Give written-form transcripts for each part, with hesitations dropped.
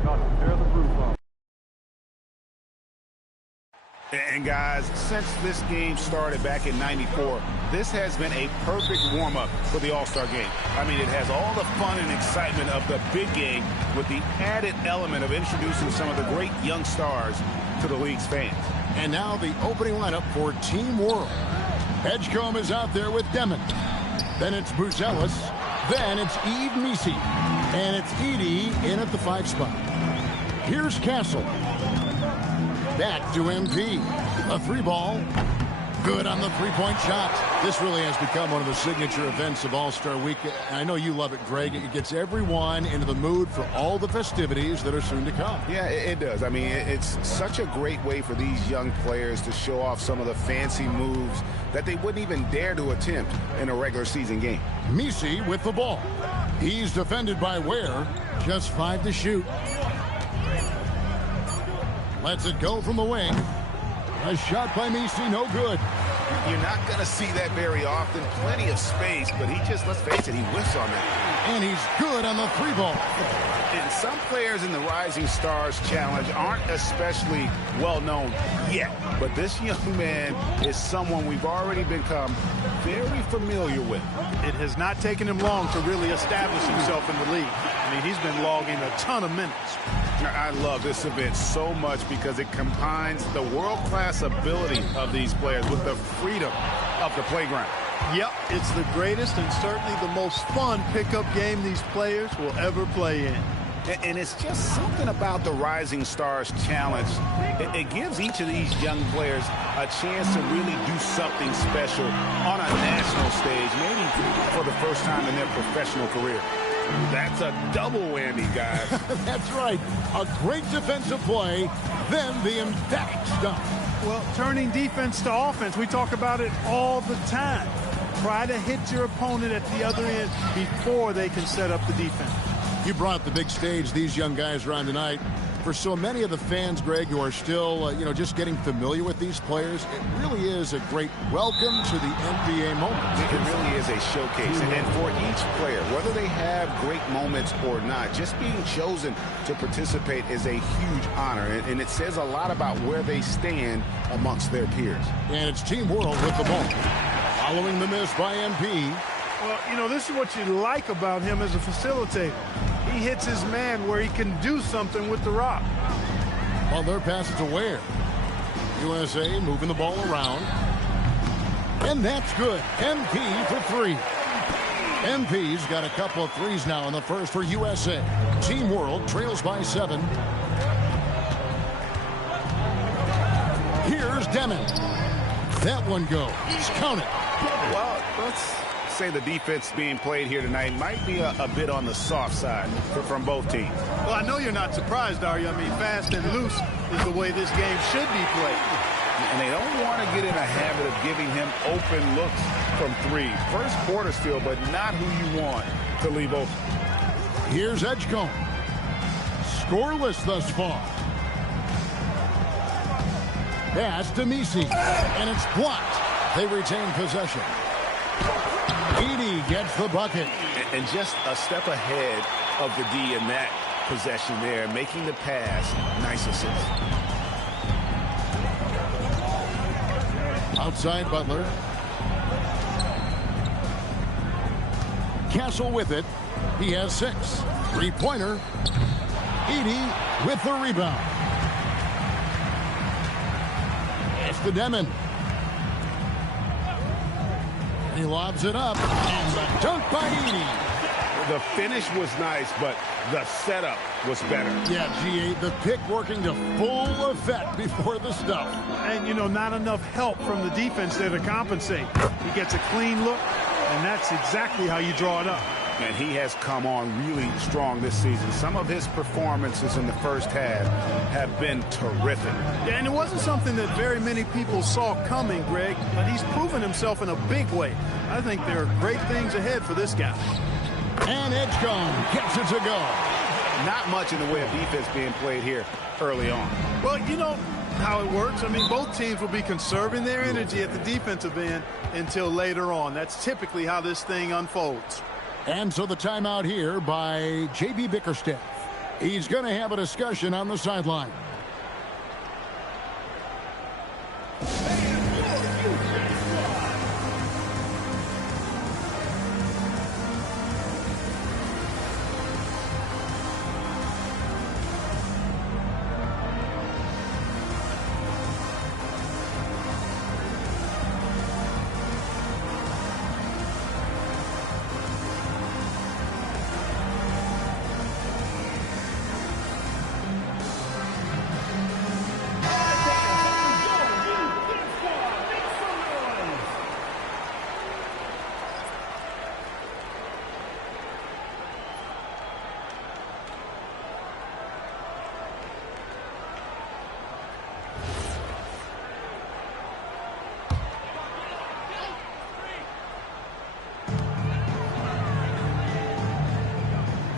about to tear the roof off. And guys, since this game started back in '94, this has been a perfect warm-up for the All-Star game. I mean, it has all the fun and excitement of the big game with the added element of introducing some of the great young stars to the league's fans. And now the opening lineup for Team World. Edgecombe is out there with Demon. Then it's Buzelis. Then it's Eve Misi. And it's Edie in at the 5 spot. Here's Castle. Back to MP. A 3-ball. Good on the 3-point shot. This really has become one of the signature events of All-Star Week. I know you love it, Greg. It gets everyone into the mood for all the festivities that are soon to come. Yeah, it does. I mean, it's such a great way for these young players to show off some of the fancy moves that they wouldn't even dare to attempt in a regular season game. Misi with the ball. He's defended by Ware. Just 5 to shoot. Lets it go from the wing. A shot by Misi, no good. You're not going to see that very often. Plenty of space, but he just, let's face it, he whiffs on that. And he's good on the 3-ball. And some players in the Rising Stars Challenge aren't especially well known yet. But this young man is someone we've already become very familiar with. It has not taken him long to really establish himself in the league. I mean, he's been logging a ton of minutes. I love this event so much because it combines the world-class ability of these players with the freedom of the playground. Yep, it's the greatest and certainly the most fun pickup game these players will ever play in. And it's just something about the Rising Stars Challenge. It gives each of these young players a chance to really do something special on a national stage, maybe for the first time in their professional career. That's a double whammy, guys. That's right. A great defensive play, then the emphatic stuff. Well, turning defense to offense, we talk about it all the time. Try to hit your opponent at the other end before they can set up the defense. You brought the big stage these young guys are on tonight. For so many of the fans, Greg, who are still, just getting familiar with these players, it really is a great welcome to the NBA moment. It really is a showcase. And for each player, whether they have great moments or not, just being chosen to participate is a huge honor. And it says a lot about where they stand amongst their peers. And it's Team World with the ball. Following the miss by MP. Well, this is what you like about him as a facilitator. He hits his man where he can do something with the rock. Well, their pass is to Ware. USA moving the ball around. And that's good. MP for 3. MP's got a couple of threes now in the first for USA. Team World trails by 7. Here's Demon. That one goes. Count it. Well, let's say the defense being played here tonight might be a bit on the soft side from both teams. Well, I know you're not surprised, are you? I mean, fast and loose is the way this game should be played. And they don't want to get in a habit of giving him open looks from 3. First quarter still, but not who you want to leave open. Here's Edgecombe. Scoreless thus far. Pass to Misi. And it's blocked. They retain possession. Edie gets the bucket. And just a step ahead of the D in that possession there, making the pass. Nice assist. Outside Butler. Castle with it. He has 6. 3-pointer. Edie with the rebound. It's the Demon. He lobs it up, and the dunk by Edie. The finish was nice, but the setup was better. Yeah, G8, the pick working to full effect before the stuff. And, not enough help from the defense there to compensate. He gets a clean look, and that's exactly how you draw it up. And he has come on really strong this season. Some of his performances in the first half have been terrific. Yeah, and it wasn't something that very many people saw coming, Greg, but he's proven himself in a big way. I think there are great things ahead for this guy. And Edgecombe gets it to go. Not much in the way of defense being played here early on. Well, you know how it works. I mean, both teams will be conserving their energy at the defensive end until later on. That's typically how this thing unfolds. And so the timeout here by J.B. Bickerstaff. He's going to have a discussion on the sideline.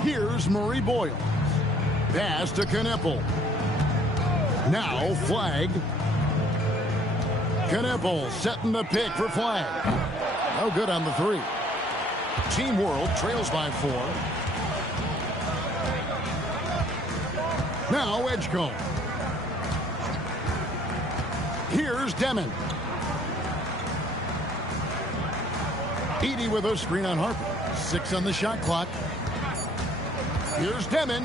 Here's Murray Boyle. Pass to Kneppel. Now flag. Kneppel setting the pick for flag. No good on the 3. Team World trails by 4. Now Edgecombe. Here's Demon. Edie with a screen on Harper. 6 on the shot clock. Here's Demon.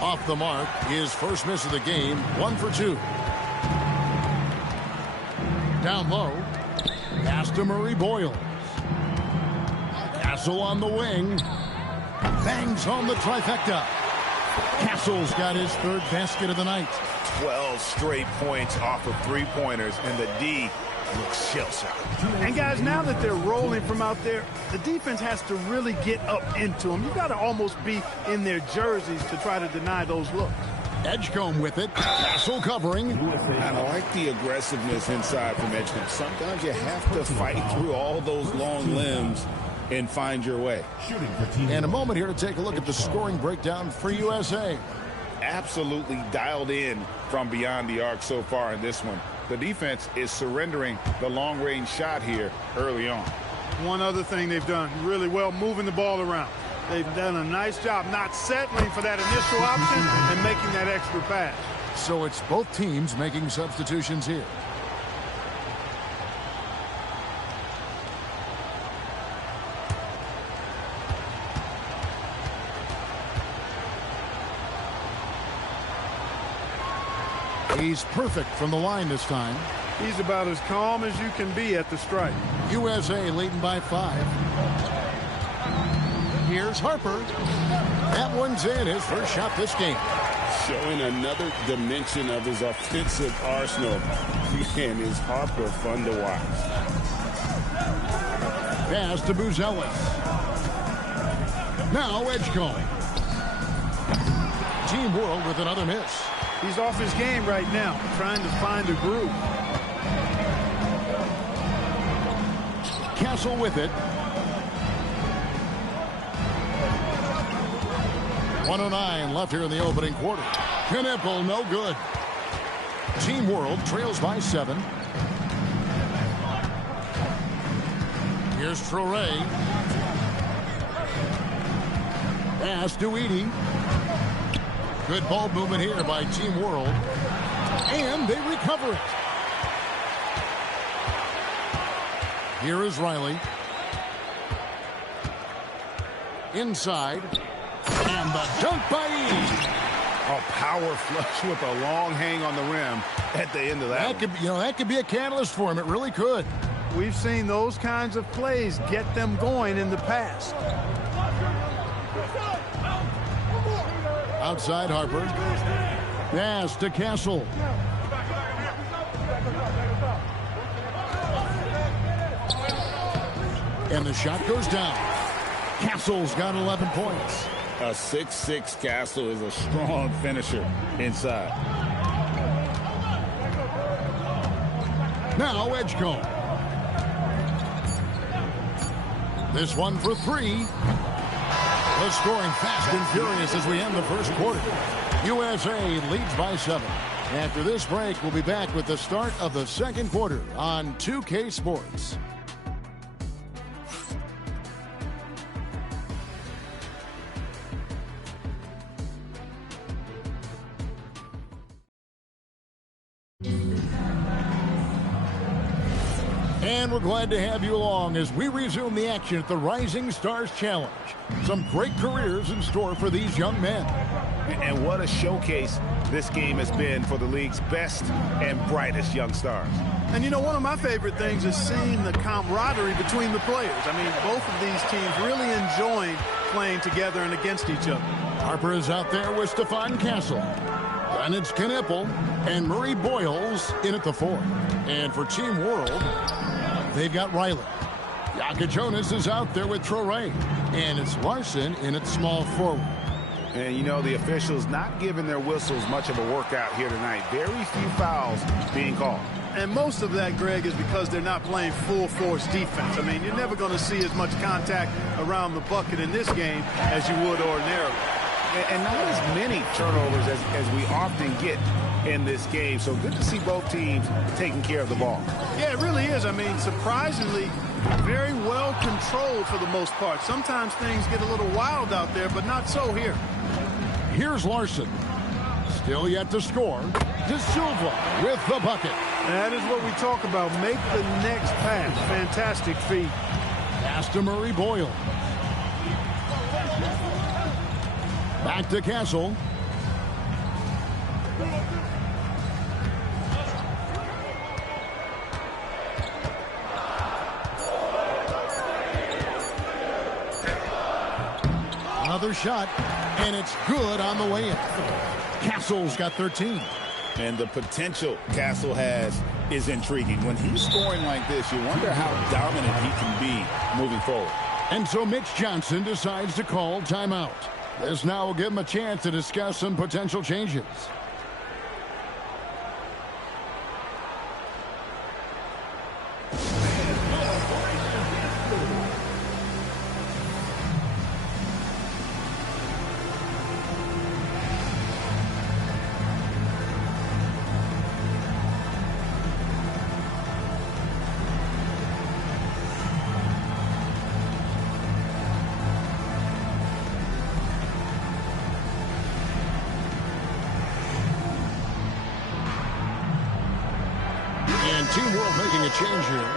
Off the mark. His first miss of the game. 1 for 2. Down low. Pass to Murray Boyle. Castle on the wing. Bangs home the trifecta. Castle's got his 3rd basket of the night. 12 straight points off of 3-pointers, and the D looks shell-shocked. And guys, now that they're rolling from out there, the defense has to really get up into them. You've got to almost be in their jerseys to try to deny those looks. Edgecombe with it. Castle covering. I like the aggressiveness inside from Edgecombe. Sometimes you have to fight through all those long limbs and find your way. And a moment here to take a look at the scoring breakdown for USA. Absolutely dialed in from beyond the arc so far in this one. The defense is surrendering the long-range shot here early on. One other thing they've done really well, moving the ball around. They've done a nice job not settling for that initial option and making that extra pass. So it's both teams making substitutions here. He's perfect from the line this time. He's about as calm as you can be at the strike. USA leading by 5. Here's Harper. That one's in, his first shot this game. Showing another dimension of his offensive arsenal. Man, is Harper fun to watch. Pass to Buzelis. Now Edgecombe. Team World with another miss. He's off his game right now, trying to find a groove. Castle with it. 1:09 left here in the opening quarter. Kneppel, no good. Team World trails by 7. Here's Traoré. Pass to Edie. Good ball movement here by Team World. And they recover it. Here is Riley. Inside. And the dunk by Edie. A power flush with a long hang on the rim at the end of that. That could be a catalyst for him. It really could. We've seen those kinds of plays get them going in the past. Outside Harper. Pass to Castle. And the shot goes down. Castle's got 11 points. A 6'6" Castle is a strong finisher inside. Now Edgecombe. This one for 3. The scoring fast and furious as we end the first quarter. USA leads by 7. After this break, we'll be back with the start of the second quarter on 2K Sports. And we're glad to have you along as we resume the action at the Rising Stars Challenge. Some great careers in store for these young men. And what a showcase this game has been for the league's best and brightest young stars. And you know, one of my favorite things is seeing the camaraderie between the players. I mean, both of these teams really enjoying playing together and against each other. Harper is out there with Stefan Castle. Then it's Knipple and Murray Boyles in at the 4. And for Team World, they've got Riley. Yaka Jonas is out there with Traoré. And it's Larson in at small forward. And you know, the officials not giving their whistles much of a workout here tonight. Very few fouls being called. And most of that, Greg, is because they're not playing full force defense. I mean, you're never going to see as much contact around the bucket in this game as you would ordinarily. And not as many turnovers as we often get in this game. So good to see both teams taking care of the ball. Yeah, it really is. I mean, surprisingly, very well controlled for the most part. Sometimes things get a little wild out there, but not so here. Here's Larson. Still yet to score. De Silva with the bucket. That is what we talk about. Make the next pass. Fantastic feat. Pass to Murray Boyle. Back to Castle. Another shot, and it's good on the way in. Castle's got 13. And the potential Castle has is intriguing. When he's scoring like this, you wonder how dominant he can be moving forward. And so Mitch Johnson decides to call timeout. This now will give him a chance to discuss some potential changes. Team World making a change here.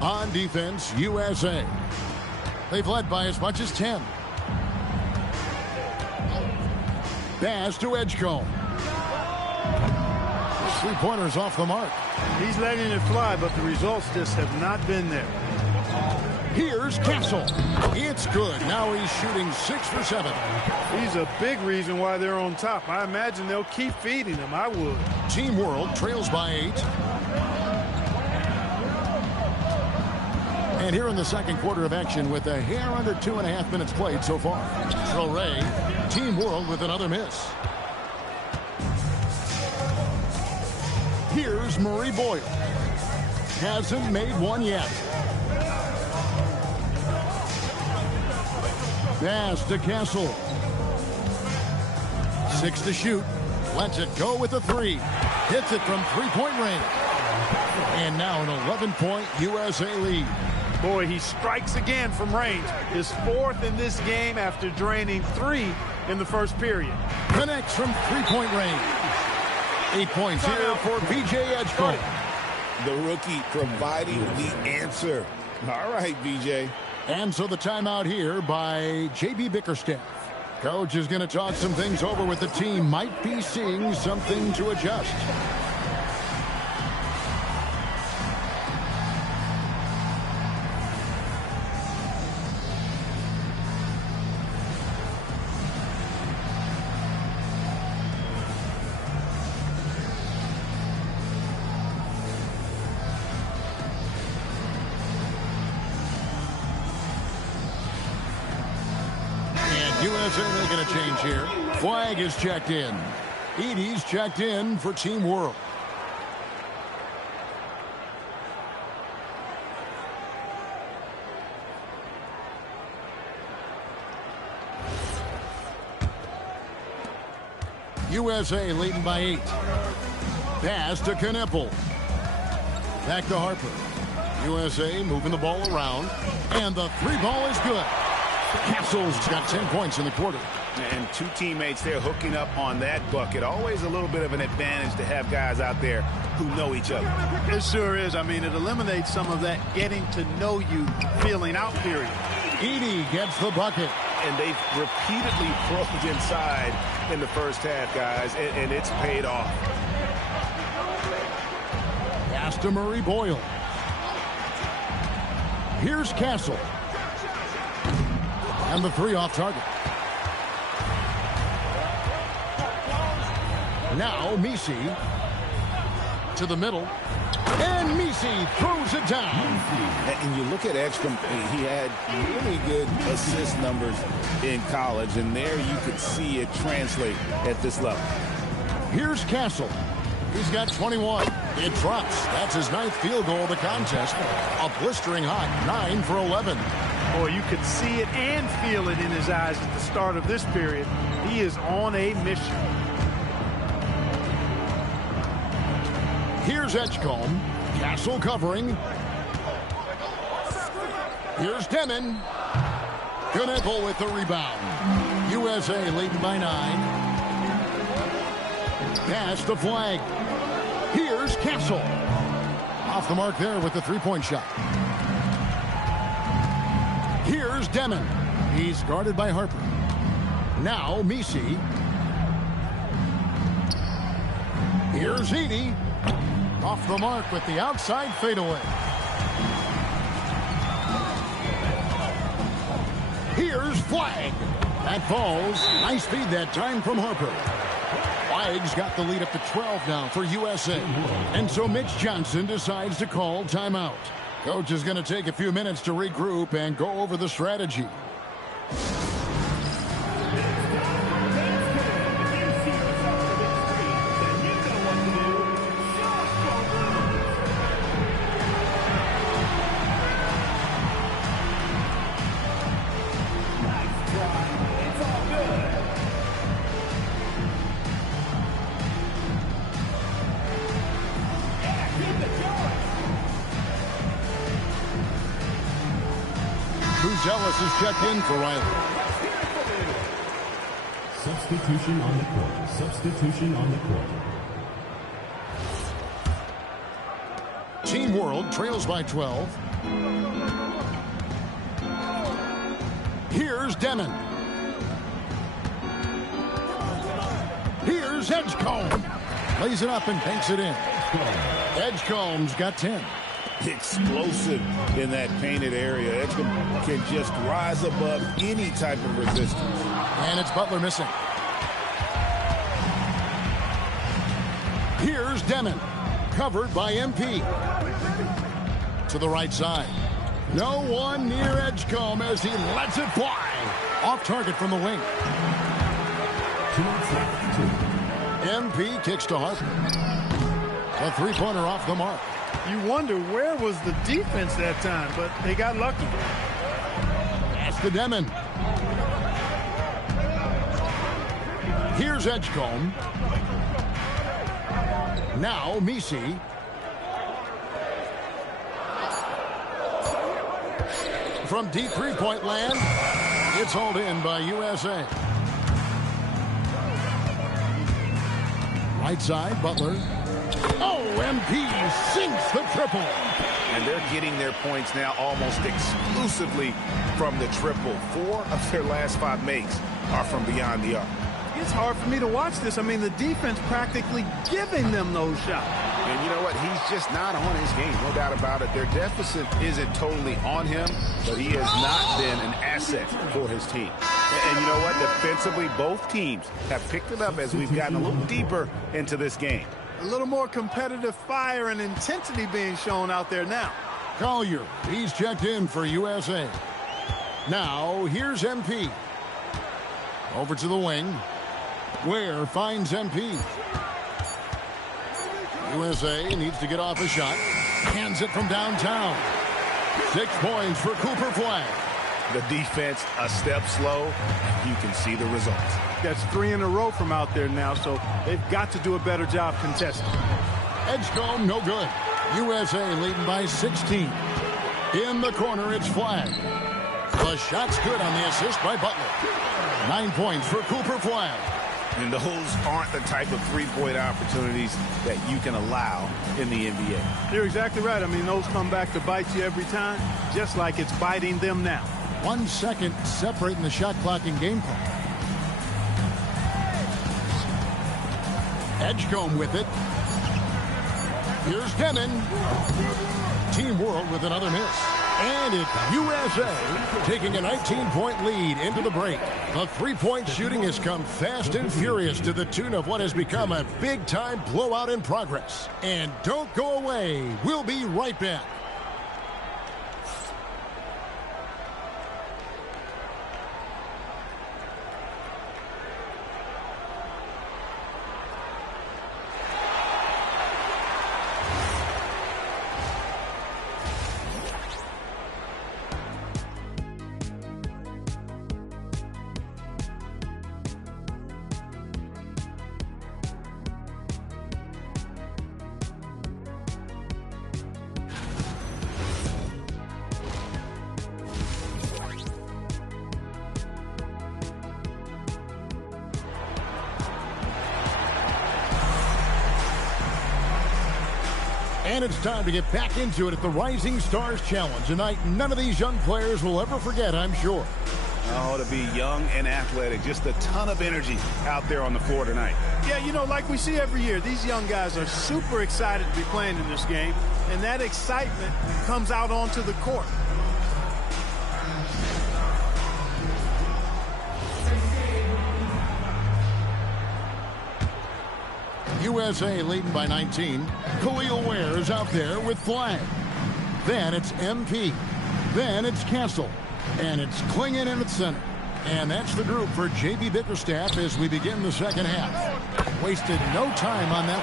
On defense, USA. They've led by as much as 10. Pass to Edgecombe. Three-pointers off the mark. He's letting it fly, but the results just have not been there. Here's Castle. It's good. Now he's shooting 6 for 7. He's a big reason why they're on top. I imagine they'll keep feeding him. I would. Team World trails by 8. And here in the second quarter of action with a hair under 2.5 minutes played so far. Traoré, Team World with another miss. Here's Murray Boyle. Hasn't made one yet. Pass to Castle. 6 to shoot. Lets it go with a 3. Hits it from three-point range. And now an 11-point USA lead. Boy, he strikes again from range. His 4th in this game after draining 3 in the first period. Connects from three-point range. 8 points here for BJ Edgecombe. The rookie providing the answer. All right, BJ. And so the timeout here by J.B. Bickerstaff. Coach is going to talk some things over with the team. Might be seeing something to adjust. USA making a change here. Flag is checked in. Edie's checked in for Team World. USA leading by 8. Pass to Kneppel. Back to Harper. USA moving the ball around. And the 3 ball is good. Castle's got 10 points in the quarter. And 2 teammates there hooking up on that bucket. Always a little bit of an advantage to have guys out there who know each other. It sure is. I mean, it eliminates some of that getting to know you feeling out period. Edey gets the bucket. And they've repeatedly probed inside in the first half, guys, and it's paid off. Pass to Murray Boyle. Here's Castle. And the 3 off target. Now Misi to the middle. And Misi throws it down. And you look at Edgecombe, he had really good assist numbers in college, and there you could see it translate at this level. Here's Castle. He's got 21. It drops. That's his 9th field goal of the contest. A blistering hot 9 for 11. Boy, you could see it and feel it in his eyes at the start of this period. He is on a mission. Here's Edgecombe. Castle covering. Here's Demon. Kneppel with the rebound. USA leading by 9. Pass to Flag. Here's Castle. Off the mark there with the 3-point shot. Here's Demon. He's guarded by Harper. Now Misi. Here's Edey. Off the mark with the outside fadeaway. Here's Flag. That falls. Nice feed that time from Harper. Flag's got the lead up to 12 now for USA. And so Mitch Johnson decides to call timeout. Coach is going to take a few minutes to regroup and go over the strategy. Ellis is checked in for Riley. Substitution on the court. Substitution on the court. Team World trails by 12. Here's Demon. Here's Edgecombe. Lays it up and banks it in. Edgecombe's got 10. Explosive in that painted area. Edgecombe can just rise above any type of resistance. And it's Butler missing. Here's Demon. Covered by MP. To the right side. No one near Edgecombe as he lets it fly. Off target from the wing. MP kicks to Harper. A 3-pointer off the mark. You wonder where was the defense that time, but they got lucky. Pass to Demon. Here's Edgecombe. Now Misi. From deep 3-point land, it's hauled in by USA. Right side, Butler. Oh, MP sinks the triple. And they're getting their points now almost exclusively from the triple. 4 of their last 5 makes are from beyond the arc. It's hard for me to watch this. I mean, the defense practically giving them those shots. And you know what? He's just not on his game, no doubt about it. Their deficit isn't totally on him, but he has not been an asset for his team. And you know what? Defensively, both teams have picked it up as we've gotten a little deeper into this game. A little more competitive fire and intensity being shown out there now. Collier, he's checked in for USA. Now, here's MP. Over to the wing. Ware finds MP. USA needs to get off a shot. Hands it from downtown. 6 points for Cooper Flag. The defense a step slow. You can see the results. That's 3 in a row from out there now, so they've got to do a better job contesting. Edgecombe, no good. USA leading by 16. In the corner, it's Flag. The shot's good on the assist by Butler. 9 points for Cooper Flag. And those aren't the type of three-point opportunities that you can allow in the NBA. You're exactly right. I mean, those come back to bite you every time, just like it's biting them now. 1 second separating the shot clock and game clock. Edgecombe with it. Here's Demon. Team World with another miss. And it's USA taking a 19-point lead into the break. The three-point shooting has come fast and furious to the tune of what has become a big-time blowout in progress. And don't go away. We'll be right back. And it's time to get back into it at the Rising Stars Challenge. A night none of these young players will ever forget, I'm sure. Oh, to be young and athletic. Just a ton of energy out there on the floor tonight. Yeah, you know, like we see every year, these young guys are super excited to be playing in this game. And that excitement comes out onto the court. USA leading by 19. Khalil Ware is out there with Flag. Then it's MP. Then it's Castle. And it's Klingon in its center. And that's the group for J.B. Bickerstaff as we begin the second half. Wasted no time on that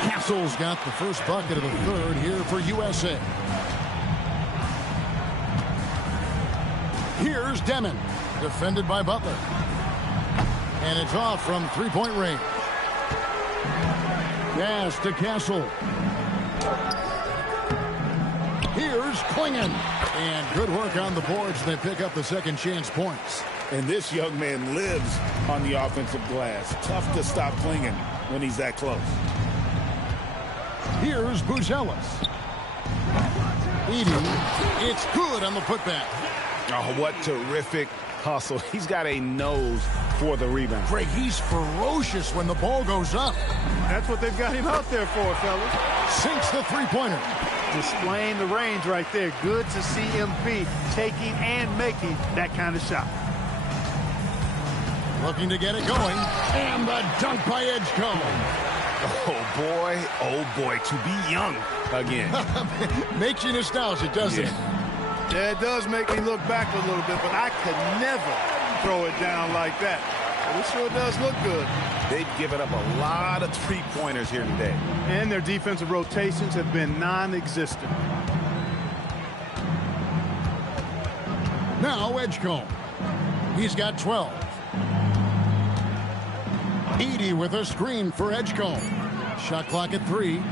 one. Castle's got the first bucket of the third here for USA. Here's Demon, defended by Butler. And it's off from three-point range. Pass to Castle. Here's Klingon. And good work on the boards. They pick up the second chance points. And this young man lives on the offensive glass. Tough to stop Klingon when he's that close. Here's Buzelis. Edie. It's good on the putback. Oh, what terrific hustle. He's got a nose for the rebound. Greg, he's ferocious when the ball goes up. That's what they've got him out there for, fellas. Sinks the three-pointer. Displaying the range right there. Good to see MP taking and making that kind of shot. Looking to get it going. And the dunk by Edgecombe. Oh boy, to be young again. Makes you nostalgic, doesn't it? Yeah, it does make me look back a little bit, but I could never throw it down like that. But it sure does look good. They've given up a lot of three-pointers here today. And their defensive rotations have been non-existent. Now Edgecombe. He's got 12. Edie with a screen for Edgecombe. Shot clock at 3.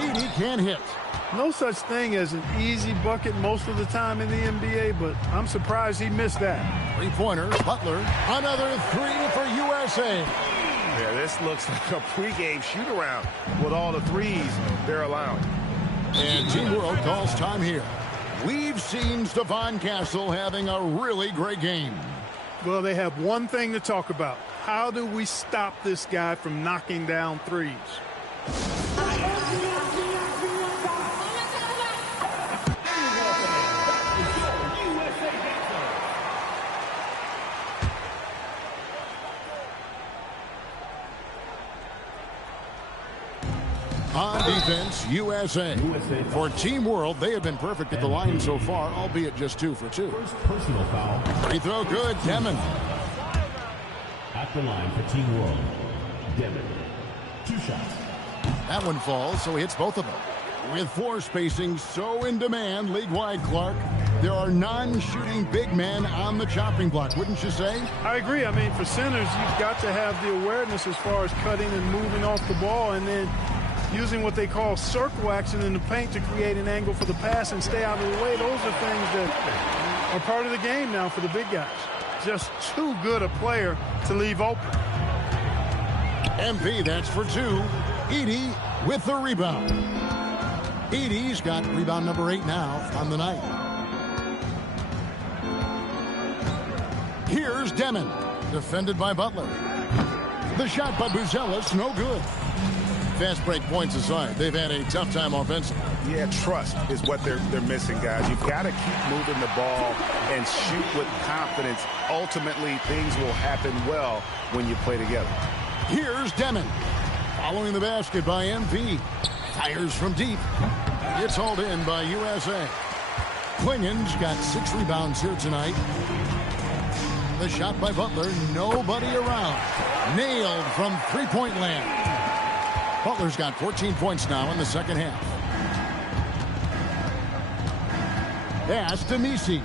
Edie can't hit. No such thing as an easy bucket most of the time in the NBA, but I'm surprised he missed that. Three-pointer, Butler. Another 3 for USA. Yeah, this looks like a pregame shoot-around with all the threes they're allowing. And Team World calls time here. We've seen Stephon Castle having a really great game. Well, they have one thing to talk about. How do we stop this guy from knocking down threes? On defense, USA. For Team World, they have been perfect at the line so far, albeit just 2 for 2. First personal foul. Free throw good, Demon. At the line for Team World, Demon. 2 shots. That one falls, so he hits both of them. With floor spacing so in demand league-wide, Clark, there are non-shooting big men on the chopping block, wouldn't you say? I agree. I mean, for centers, you've got to have the awareness as far as cutting and moving off the ball and then using what they call circle action in the paint to create an angle for the pass and stay out of the way. Those are things that are part of the game now for the big guys. Just too good a player to leave open. MP, that's for two. Edey with the rebound. Edey's got rebound number 8 now on the night. Here's Demon, defended by Butler. The shot by Buzelis, no good. Fast break points aside, they've had a tough time offensively. Yeah, trust is what they're missing, guys. You've got to keep moving the ball and shoot with confidence. Ultimately, things will happen well when you play together. Here's Demon, following the basket by MP. Fires from deep. It's hauled in by USA. Klingen's got 6 rebounds here tonight. The shot by Butler, nobody around. Nailed from three-point land. Butler's got 14 points now in the second half. Pass to Misi.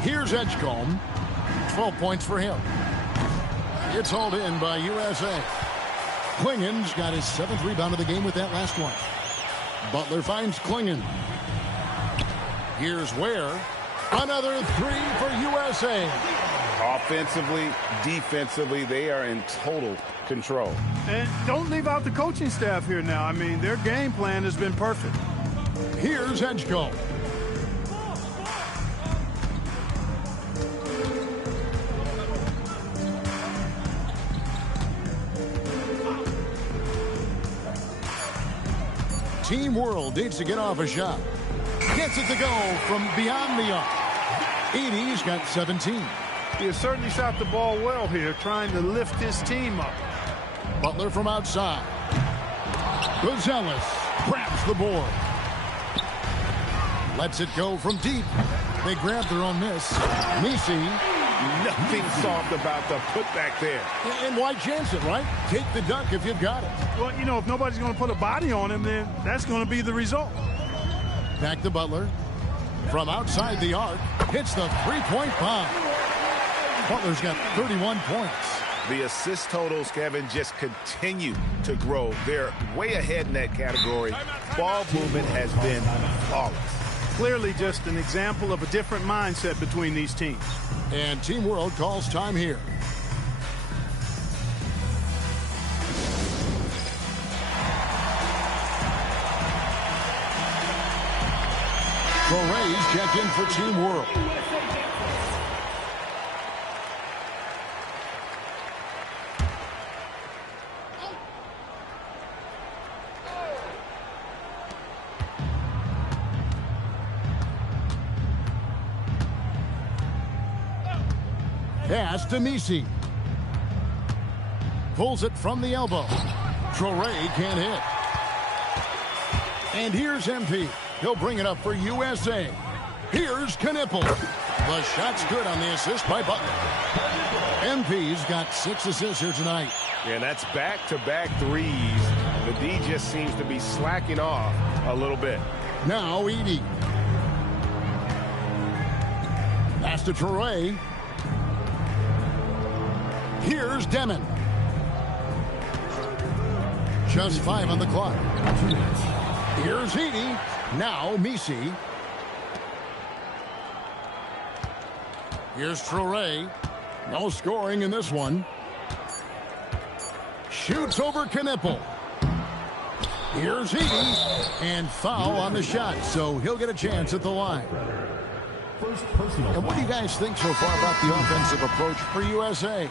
Here's Edgecombe. 12 points for him. It's hauled in by USA. Klingen's got his 7th rebound of the game with that last one. Butler finds Klingen. Here's Ware. Another 3 for USA. Offensively, defensively, they are in total control. And don't leave out the coaching staff here now. I mean, their game plan has been perfect. Here's Edgecombe. Team World needs to get off a shot. Gets it to go from beyond the arc. Edey's got 17. He has certainly shot the ball well here, trying to lift his team up. Butler from outside. Buzelis grabs the board. Lets it go from deep. They grab their own miss. Misi. Nothing soft about the putback there. And why chance it, right? Take the dunk if you've got it. Well, you know, if nobody's going to put a body on him, then that's going to be the result. Back to Butler. From outside the arc, hits the three-point bomb. Butler's got 31 points. The assist totals, Kevin, just continue to grow. They're way ahead in that category. Ball movement has been flawless. Clearly just an example of a different mindset between these teams. And Team World calls time here. Torres checked in for Team World. Pass to Misi. Pulls it from the elbow. Torres can't hit. And here's MP. He'll bring it up for USA. Here's Knipple. The shot's good on the assist by Butler. MP's got 6 assists here tonight. Yeah, that's back-to-back threes. The D just seems to be slacking off a little bit. Now Edey. Pass to Torres. Here's Demon. Just 5 on the clock. Here's Edey. Now Misi. Here's Torres. No scoring in this one. Shoots over Knipple. Here's Edey. And foul on the shot, so he'll get a chance at the line. And what do you guys think so far about the offensive approach for USA?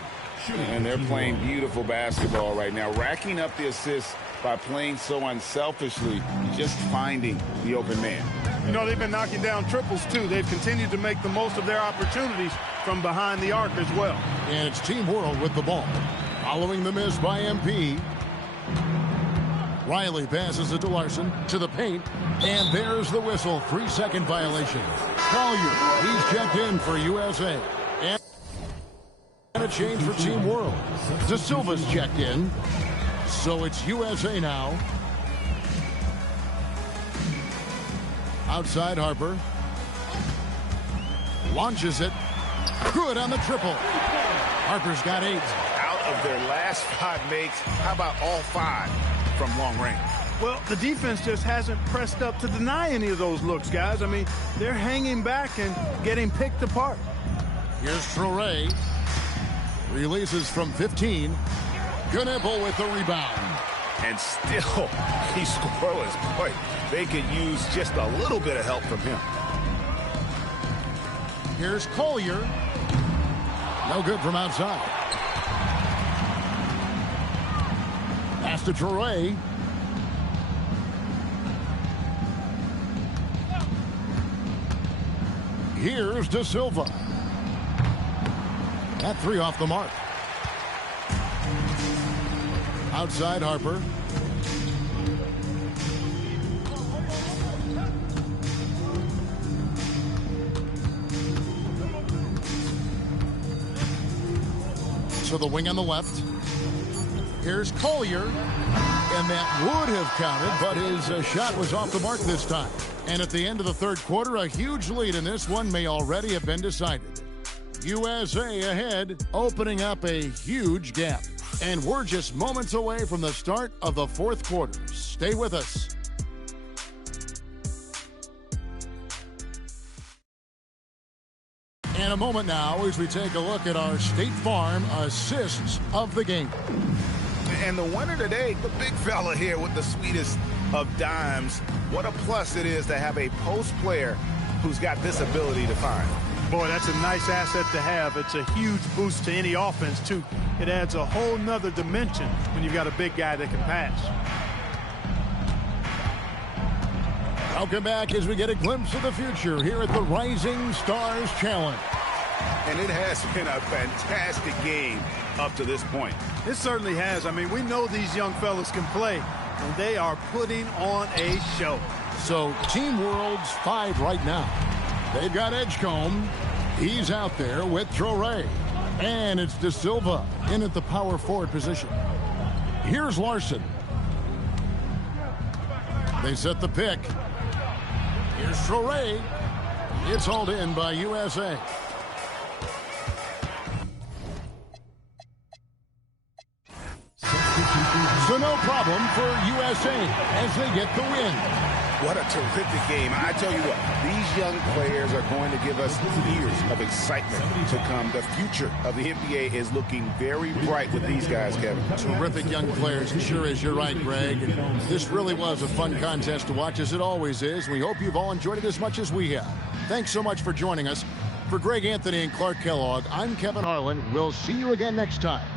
And they're playing beautiful basketball right now, racking up the assists by playing so unselfishly, just finding the open man. You know, they've been knocking down triples, too. They've continued to make the most of their opportunities from behind the arc as well. And it's Team World with the ball. Following the miss by MP. Riley passes it to Larson, to the paint, and there's the whistle. 3-second violation. Collier, he's checked in for USA. And a change for Team World. De Silva's checked in. So it's USA now. Outside Harper. Launches it. Good on the triple. Harper's got 8. Out of their last 5 makes, how about all 5 from long range? Well, the defense just hasn't pressed up to deny any of those looks, guys. I mean, they're hanging back and getting picked apart. Here's Traore. Releases from 15. Gunable with the rebound. And still, he's scoreless. Boy, they could use just a little bit of help from him. Here's Collier. No good from outside. Pass to Traore. Here's De Silva. That 3 off the mark. Outside Harper. To the wing on the left. Here's Collier. And that would have counted, but his shot was off the mark this time. And at the end of the third quarter, a huge lead in this one may already have been decided. USA ahead, opening up a huge gap. And we're just moments away from the start of the fourth quarter. Stay with us. In a moment now as we take a look at our State Farm assists of the game. And the winner today, the big fella here with the sweetest of dimes. What a plus it is to have a post player who's got this ability to find. Boy, that's a nice asset to have. It's a huge boost to any offense, too. It adds a whole nother dimension when you've got a big guy that can pass. Welcome back as we get a glimpse of the future here at the Rising Stars Challenge. And it has been a fantastic game up to this point. It certainly has. I mean, we know these young fellas can play, and they are putting on a show. So Team World's 5 right now. They've got Edgecombe. He's out there with Traore. And it's De Silva in at the power forward position. Here's Larson. They set the pick. Here's Traore. It's hauled in by USA. So no problem for USA as they get the win. What a terrific game. I tell you what, these young players are going to give us years of excitement to come. The future of the NBA is looking very bright with these guys, Kevin. Terrific young players. It sure is. You're right, Greg. And this really was a fun contest to watch, as it always is. We hope you've all enjoyed it as much as we have. Thanks so much for joining us. For Greg Anthony and Clark Kellogg, I'm Kevin Harlan. We'll see you again next time.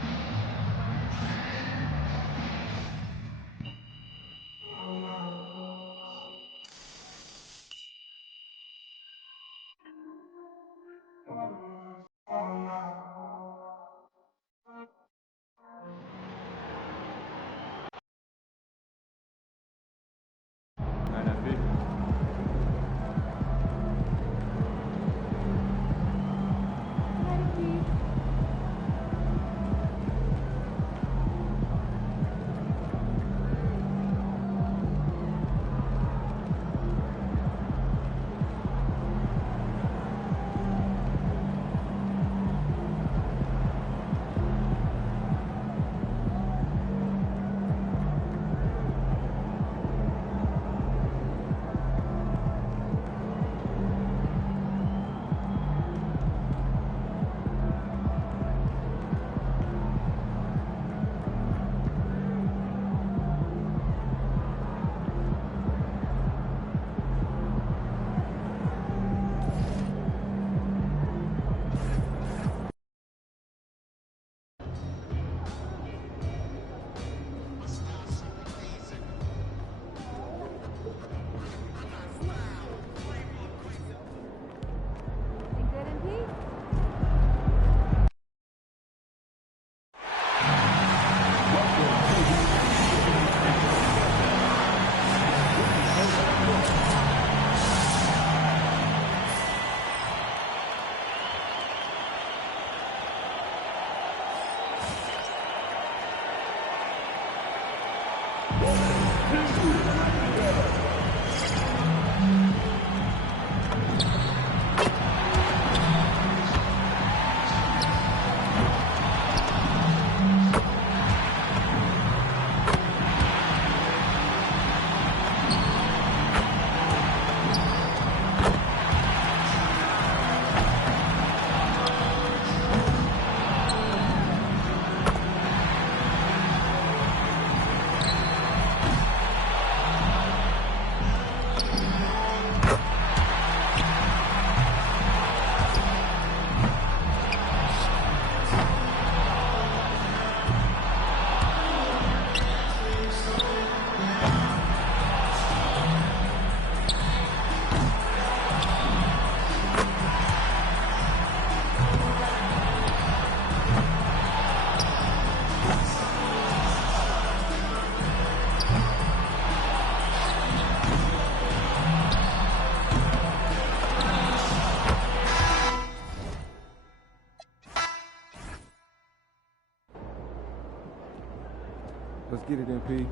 Let's get it, MP.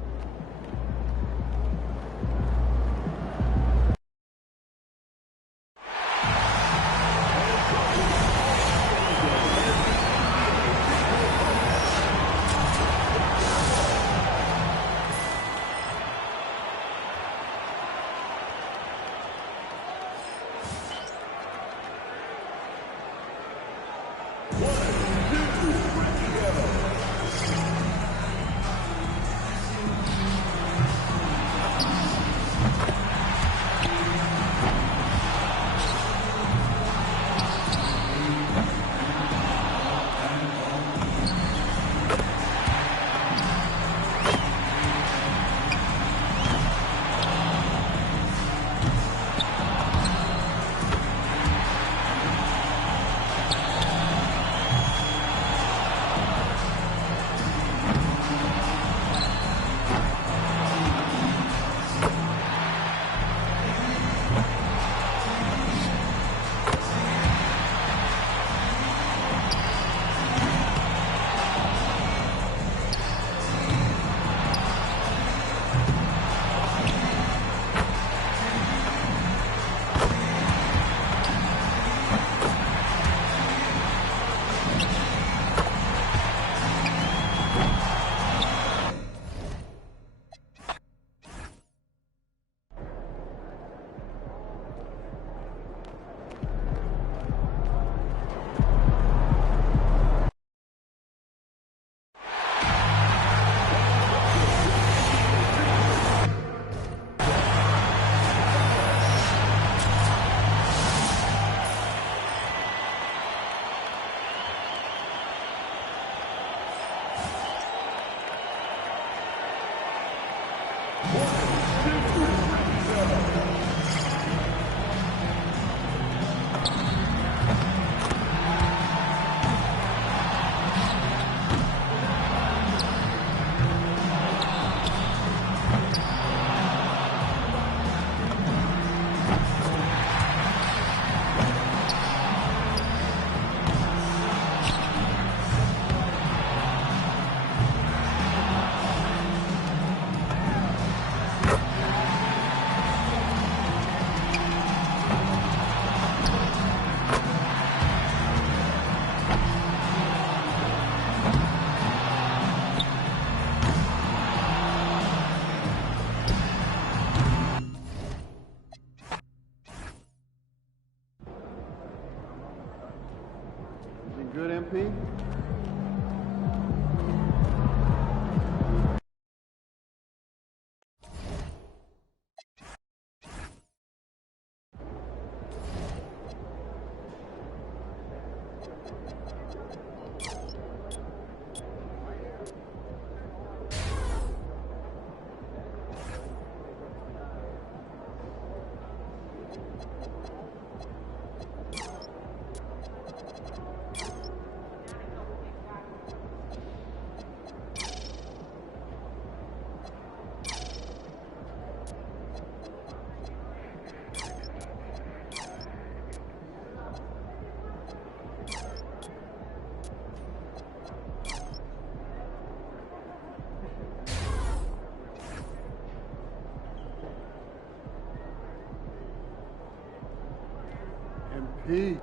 Good, MP? MP.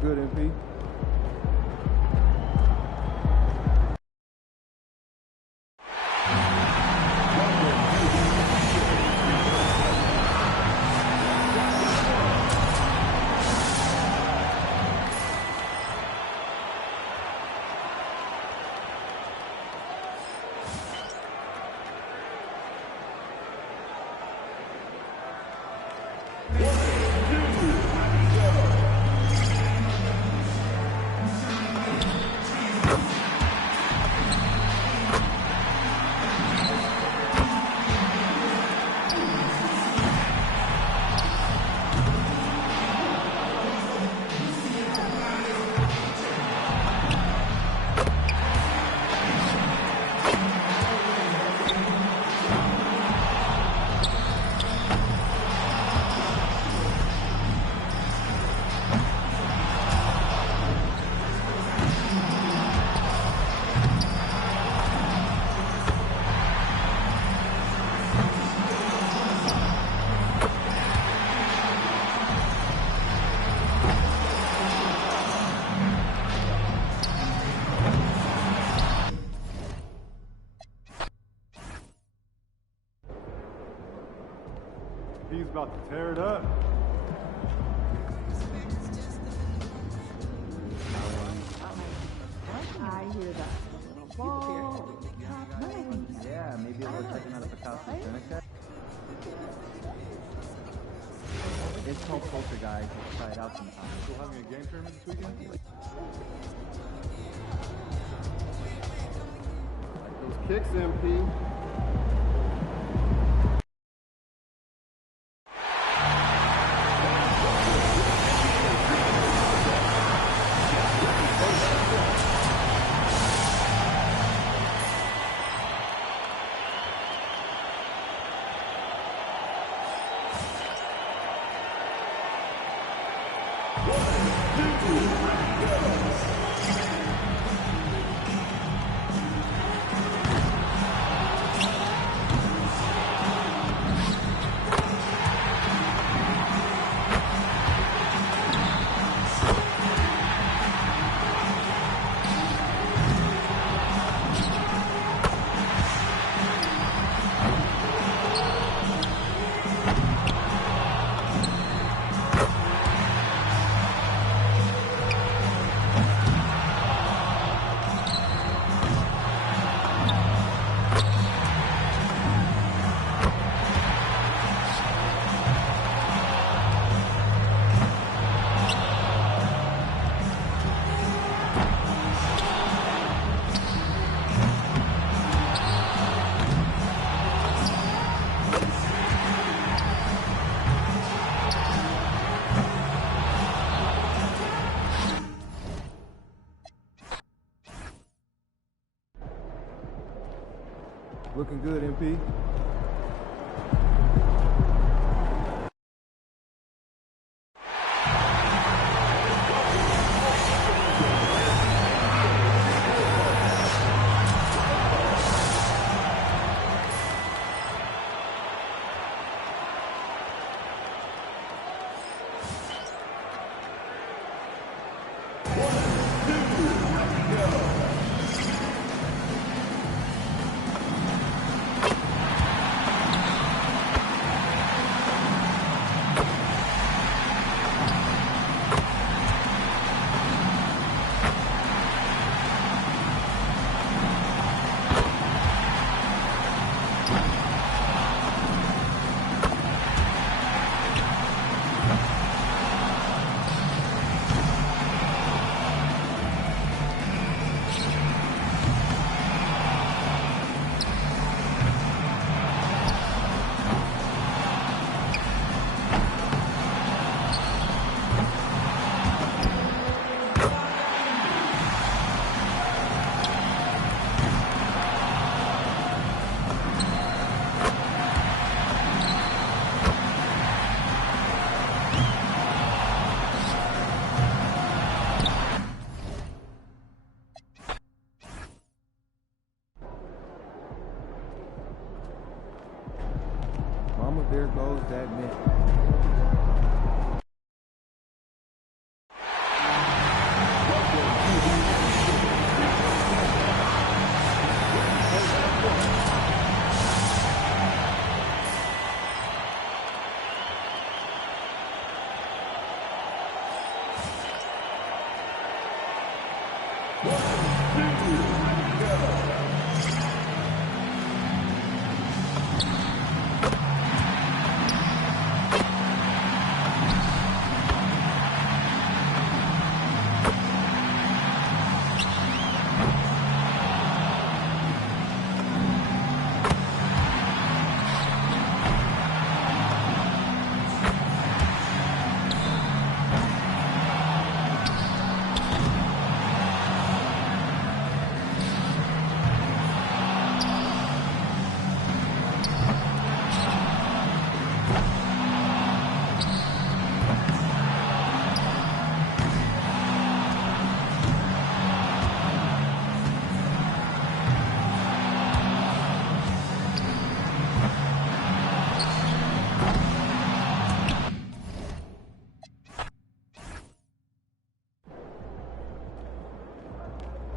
Good, MP. MP's about to tear it up. I hear that. Ball. Yeah, maybe a little checking out of Picasso Seneca. It's called Poker Guys. Let's try it out sometime. Still having a game tournament this weekend? Like those kicks, MP. Looking good, MP. Mama, there goes that man.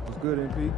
What's good, MP?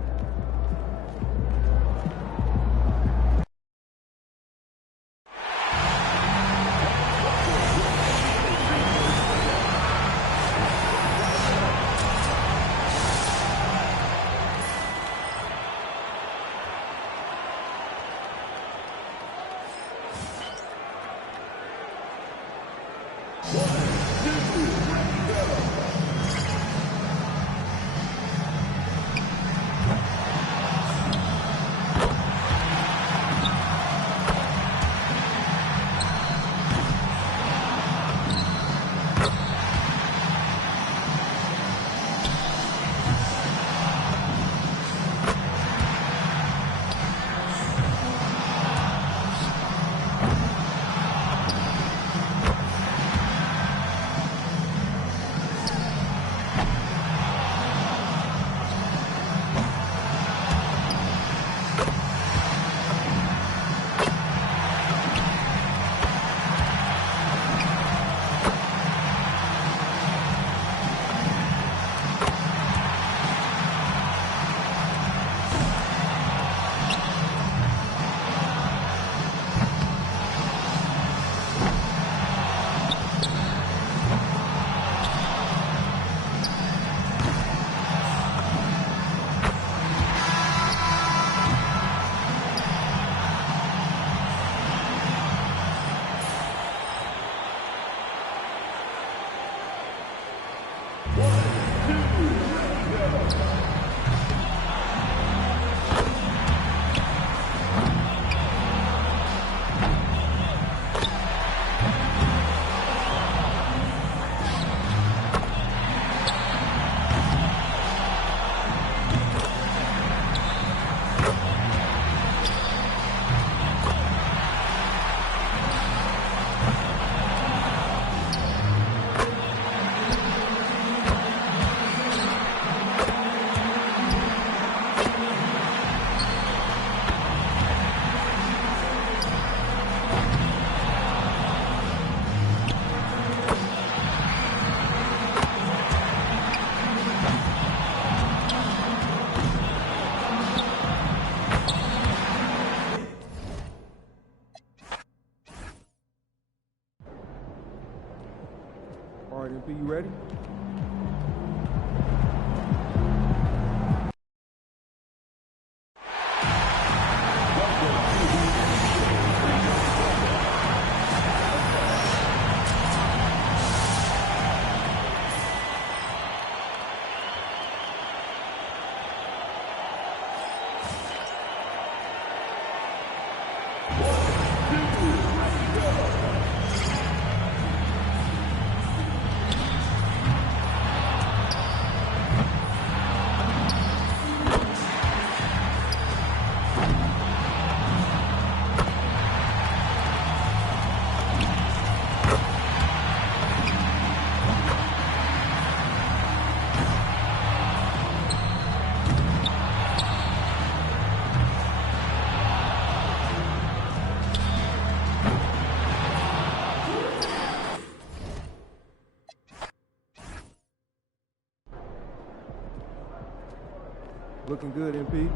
All right, MP, you ready? Looking good, MP.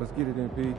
Let's get it, MP.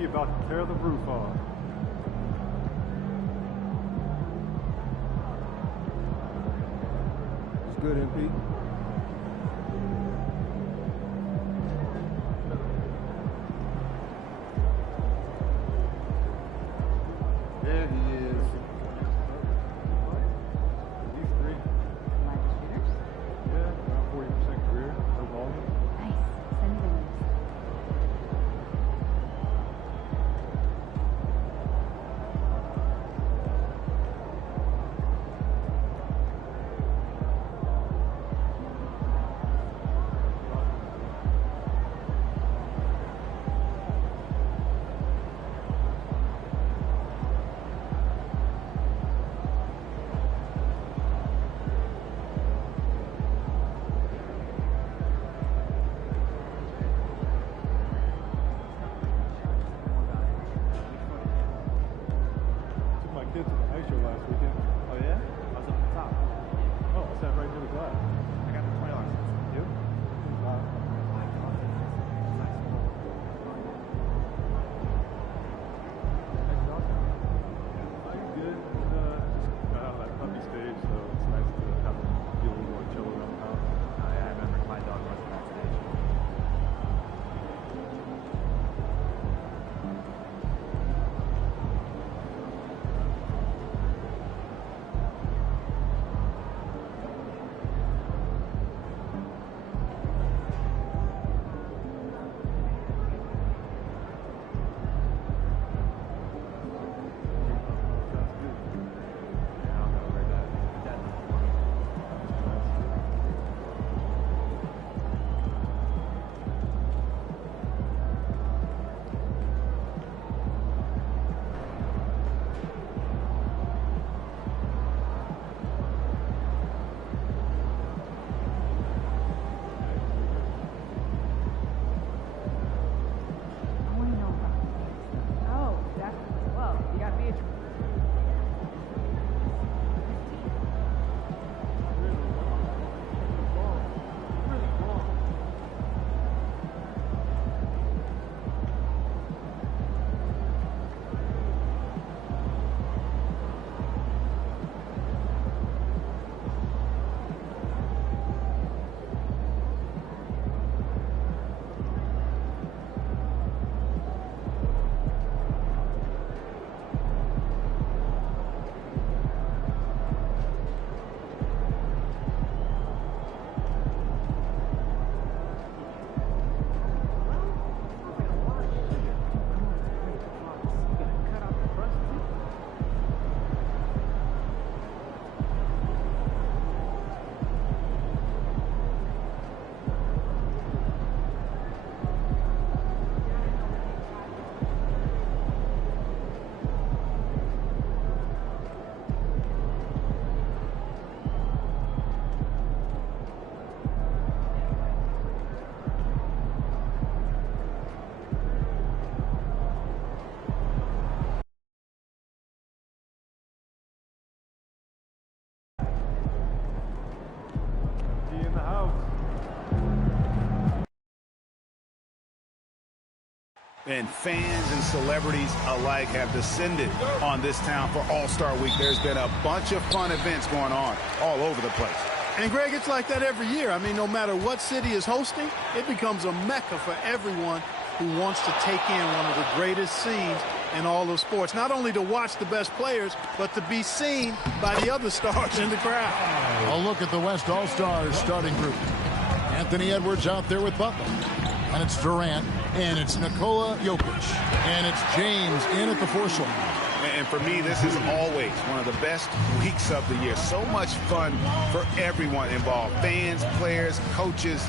MP about to tear the roof off. It's good, MP. There he is. These three. Live shooters? Yeah, around 40% career. No volume. Nice. Send me the links. Took my kid to the ice show last weekend. Oh yeah? I was up at the top. Oh, I sat right near the glass. I got the $20. You? I'm good. Just got out of that puppy stage, so it's nice to have him feel a little more chill around the house. Yeah, I remember my dog was on that stage. I want to know about this. Oh, definitely. Well, you got Beatrice. He in the house. And fans and celebrities alike have descended on this town for All-Star Week. There's been a bunch of fun events going on all over the place. And, Greg, it's like that every year. I mean, no matter what city is hosting, it becomes a mecca for everyone who wants to take in one of the greatest scenes in all of sports. Not only to watch the best players, but to be seen by the other stars in the crowd. A look at the West All-Stars starting group. Anthony Edwards out there with Butler. And it's Durant. And it's Nikola Jokic. And it's James in at the 4 slot. And for me, this is always one of the best weeks of the year. So much fun for everyone involved. Fans, players, coaches.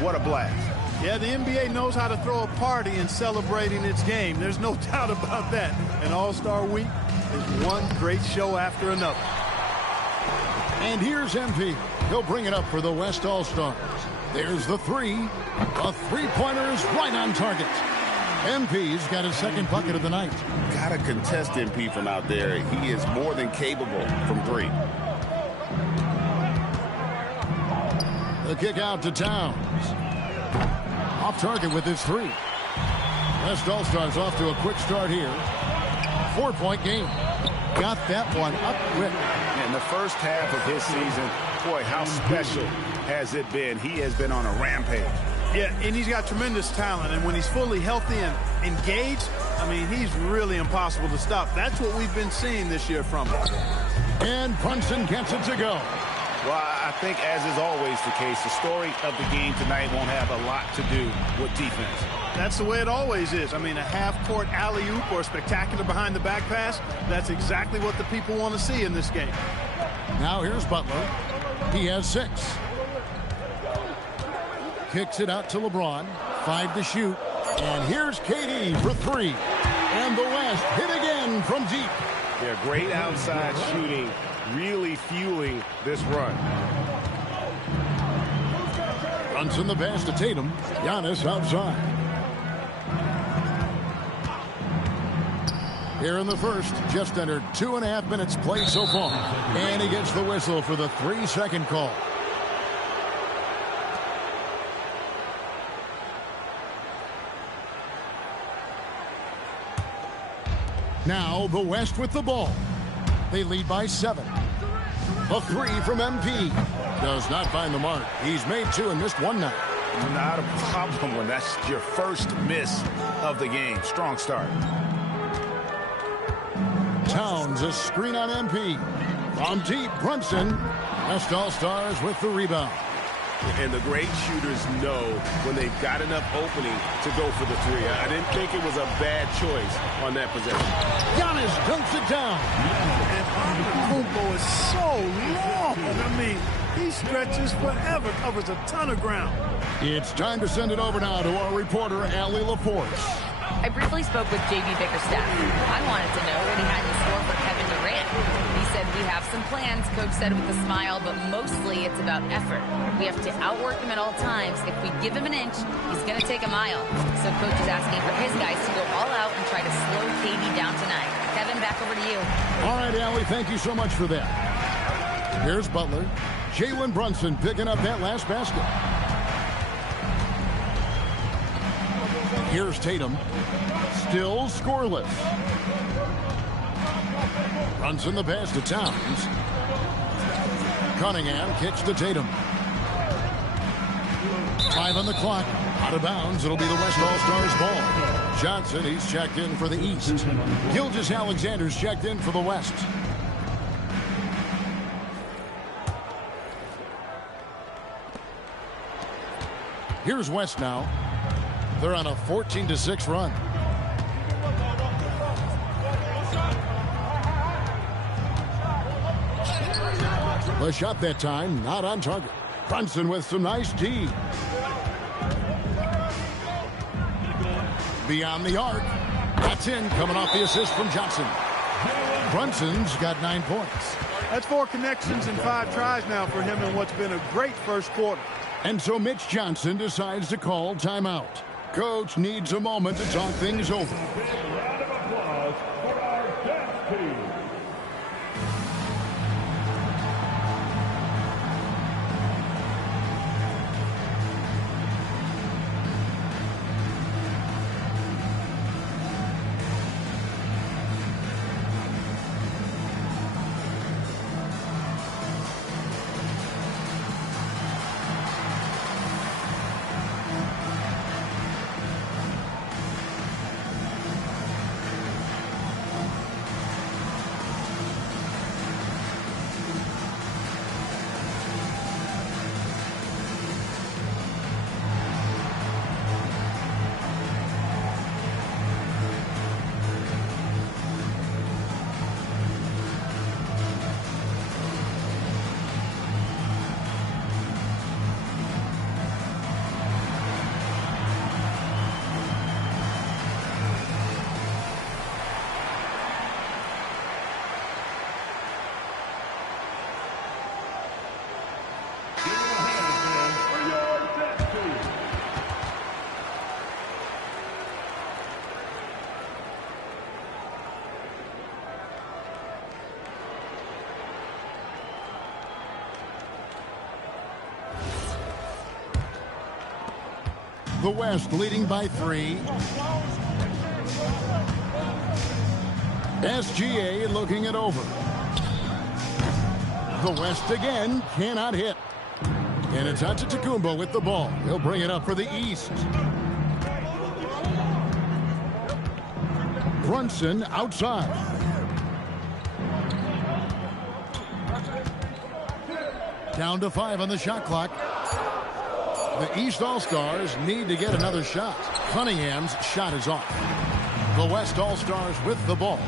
What a blast. Yeah, the NBA knows how to throw a party in celebrating its game. There's no doubt about that. And All-Star Week is one great show after another. And here's MP. He'll bring it up for the West All-Stars. There's the 3. A three-pointer is right on target. MP's got his second bucket of the night. Gotta contest MP from out there. He is more than capable from 3. The kick out to Towns. Off target with his 3. West All-Stars off to a quick start here. 4-point game. Got that one up quick. In the first half of his season, boy, how special has it been? He has been on a rampage. Yeah, and he's got tremendous talent. And when he's fully healthy and engaged, I mean, he's really impossible to stop. That's what we've been seeing this year from him. And Brunson gets it to go. Well, I think, as is always the case, the story of the game tonight won't have a lot to do with defense. That's the way it always is. I mean, a half-court alley-oop or a spectacular behind-the-back pass, that's exactly what the people want to see in this game. Now here's Butler. He has 6. Kicks it out to LeBron. 5 to shoot. And here's KD for 3. And the West hit again from deep. Yeah, great outside shooting, really fueling this run. Brunson the pass to Tatum. Giannis outside. Here in the first, just under 2.5 minutes played so far. And he gets the whistle for the 3-second call. Now the West with the ball. They lead by 7. A 3 from MP. Does not find the mark. He's made 2 and missed 1 now. Not a problem when that's your first miss of the game. Strong start. Towns, a screen on MP. From deep, Brunson. West All-Stars with the rebound. And the great shooters know when they've got enough opening to go for the 3. I didn't think it was a bad choice on that possession. Giannis dunks it down. And Antetokounmpo is so long. I mean, he stretches forever, covers a ton of ground. It's time to send it over now to our reporter, Allie LaForce. I briefly spoke with J.B. Bickerstaff. I wanted to know what he had in store for Kevin Durant. He said, we have some plans, Coach said with a smile, but mostly it's about effort. We have to outwork him at all times. If we give him an inch, he's going to take a mile. So Coach is asking for his guys to go all out and try to slow KD down tonight. Kevin, back over to you. All right, Allie, thank you so much for that. Here's Butler. Jalen Brunson picking up that last basket. Here's Tatum. Still scoreless. Brunson the pass to Towns. Cunningham kicks to Tatum. 5 on the clock. Out of bounds. It'll be the West All-Stars ball. Johnson, he's checked in for the East. Gilgeous-Alexander's checked in for the West. Here's West now. They're on a 14-6 run. The shot that time, not on target. Brunson with some nice D. Beyond the arc. That's in, coming off the assist from Johnson. Brunson's got 9 points. That's 4 connections and 5 tries now for him in what's been a great first quarter. And so Mitch Johnson decides to call timeout. Coach needs a moment to talk things over. Round of applause for our dance team. The West leading by 3. SGA looking it over. The West again cannot hit. And it's Antetokounmpo with the ball. He'll bring it up for the East. Brunson outside. Down to 5 on the shot clock. The East All-Stars need to get another shot. Cunningham's shot is off. The West All-Stars with the ball.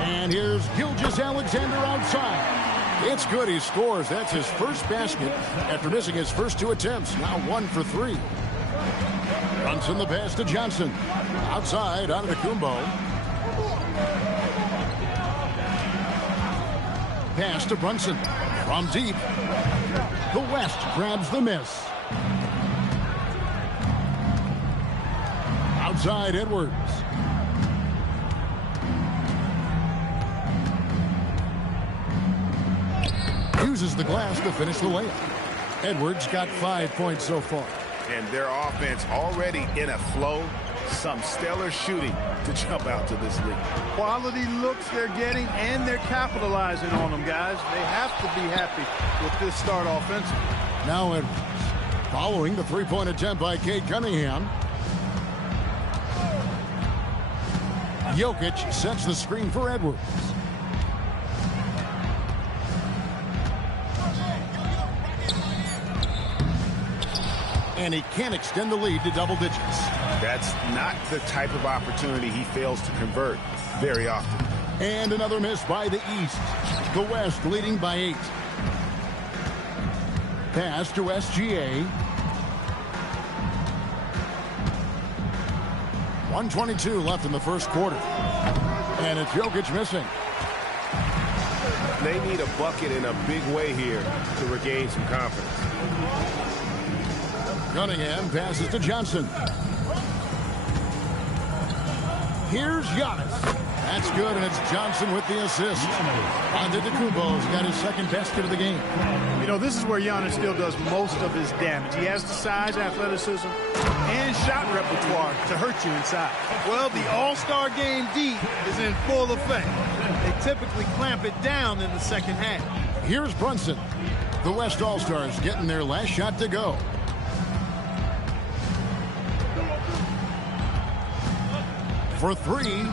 And here's Gilgeous-Alexander outside. It's good. He scores. That's his first basket after missing his first 2 attempts. Now 1 for 3. Brunson the pass to Johnson. Outside, Antetokounmpo. Pass to Brunson. From deep. The West grabs the miss. Outside, Edwards. Uses the glass to finish the layup. Edwards got 5 points so far. And their offense already in a flow. Some stellar shooting to jump out to this league. Quality looks they're getting, and they're capitalizing on them, guys. They have to be happy with this start offensively. Now Edwards, following the three-point attempt by Cade Cunningham. Jokic sets the screen for Edwards. And he can't extend the lead to double digits. That's not the type of opportunity he fails to convert very often. And another miss by the East. The West leading by 8. Pass to SGA. 1:22 left in the first quarter. And it's Jokic missing. They need a bucket in a big way here to regain some confidence. Cunningham passes to Johnson. Here's Giannis. That's good, and it's Johnson with the assist. Antetokounmpo's got his second basket of the game. You know, this is where Giannis still does most of his damage. He has the size, athleticism, and shot repertoire to hurt you inside. Well, the All-Star Game D is in full effect. They typically clamp it down in the second half. Here's Brunson. The West All-Stars getting their last shot to go. For 3,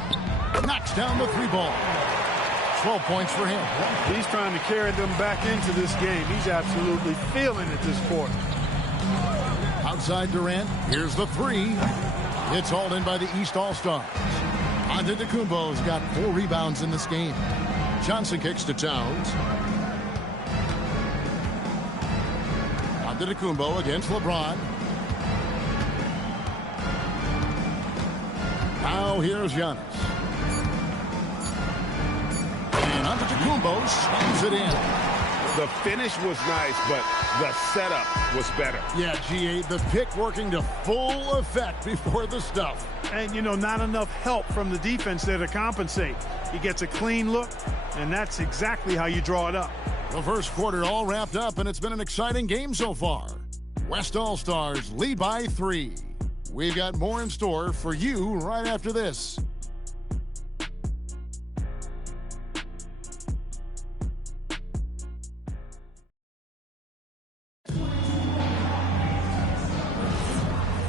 knocks down the 3 ball. 12 points for him. He's trying to carry them back into this game. He's absolutely feeling it this quarter. Outside Durant, here's the 3. It's hauled in by the East All-Stars. Antetokounmpo's got 4 rebounds in this game. Johnson kicks to Towns. Antetokounmpo against LeBron. Now here's Giannis. And Antetokounmpo slams it in. The finish was nice, but the setup was better. Yeah, GA, the pick working to full effect before the stuff. And, you know, not enough help from the defense there to compensate. He gets a clean look, and that's exactly how you draw it up. The first quarter all wrapped up, and it's been an exciting game so far. West All-Stars lead by 3. We've got more in store for you right after this.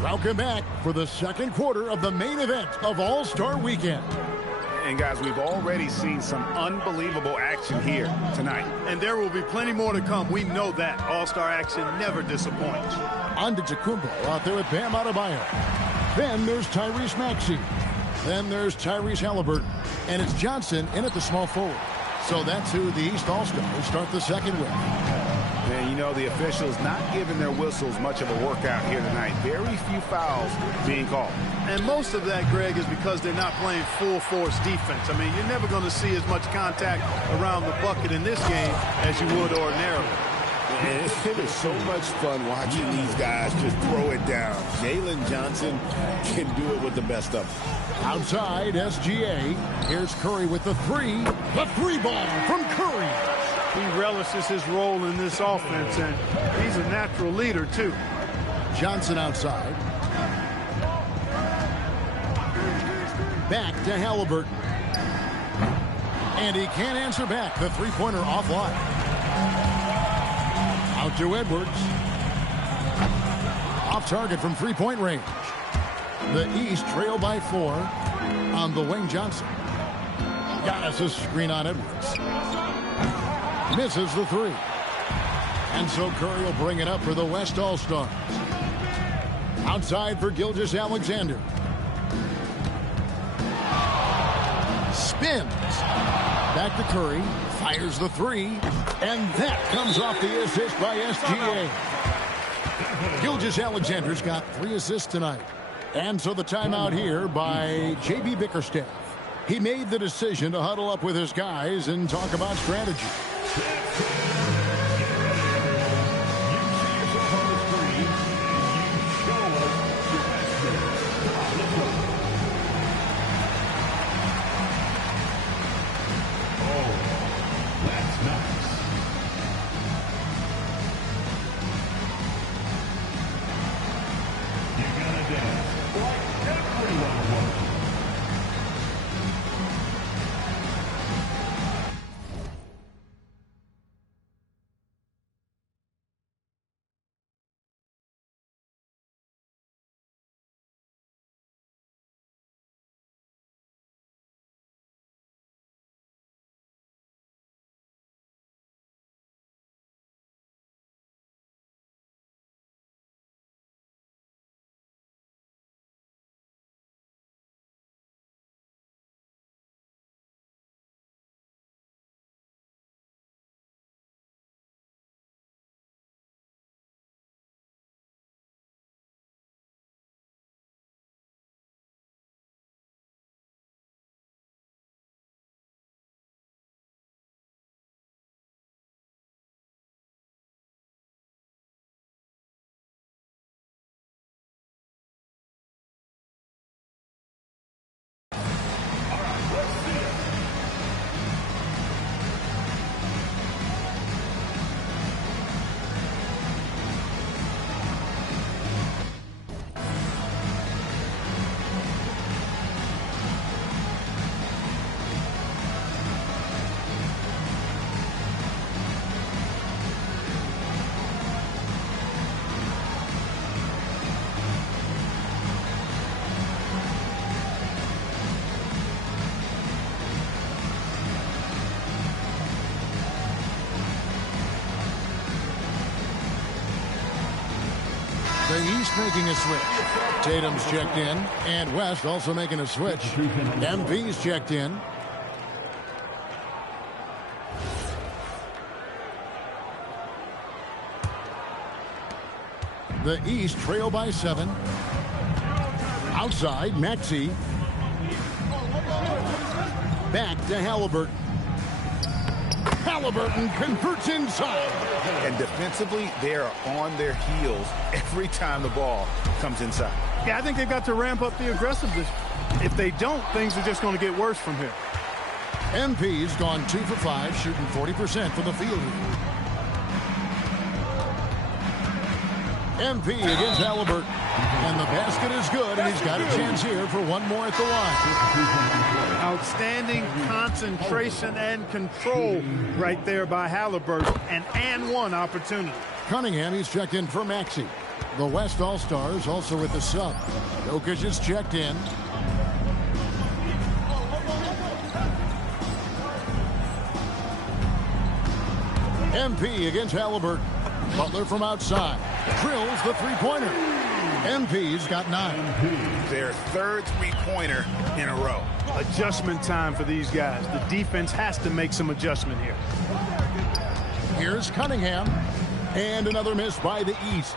Welcome back for the second quarter of the main event of All-Star Weekend. And guys, we've already seen some unbelievable action here tonight. And there will be plenty more to come. We know that. All-Star action never disappoints. Antetokounmpo out there with Bam Adebayo. Then there's Tyrese Maxey. Then there's Tyrese Halliburton. And it's Johnson in at the small forward. So that's who the East All-Stars start the second with. And you know, the officials not giving their whistles much of a workout here tonight. Very few fouls being called. And most of that, Greg, is because they're not playing full force defense. I mean, you're never going to see as much contact around the bucket in this game as you would ordinarily. And it is so much fun watching these guys just throw it down. Jalen Johnson can do it with the best of them. Outside, SGA. Here's Curry with the 3. The 3 ball from Curry. He relishes his role in this offense, and he's a natural leader, too. Johnson outside. Back to Halliburton. And he can't answer back. The three-pointer offline. Out to Edwards. Off target from three-point range. The East trail by 4 on the wing. Johnson. Giannis' screen on Edwards. Misses the three. And so Curry will bring it up for the West All-Stars. Outside for Gilgeous-Alexander. Spins. Back to Curry. Fires the three. And that comes off the assist by SGA. Gilgeous-Alexander's got 3 assists tonight. And so the timeout here by J.B. Bickerstaff. He made the decision to huddle up with his guys and talk about strategy. The East making a switch. Tatum's checked in, and West also making a switch. MP's checked in. The East trail by 7. Outside, Maxey. Back to Halliburton. Halliburton converts inside. And defensively, they are on their heels every time the ball comes inside. Yeah, I think they've got to ramp up the aggressiveness. If they don't, things are just going to get worse from here. MP's gone 2 for 5, shooting 40% from the field. MP against Halliburton. And the basket is good, and he's got a chance here for one more at the line. Outstanding concentration and control right there by Halliburton. And one opportunity. Cunningham, he's checked in for Maxey. The West All-Stars also with the sub. Jokic is checked in. MP against Halliburton. Butler from outside. Drills the three-pointer. MP's got 9. Their third three-pointer in a row. Adjustment time for these guys. The defense has to make some adjustment here. Here's Cunningham. And another miss by the East.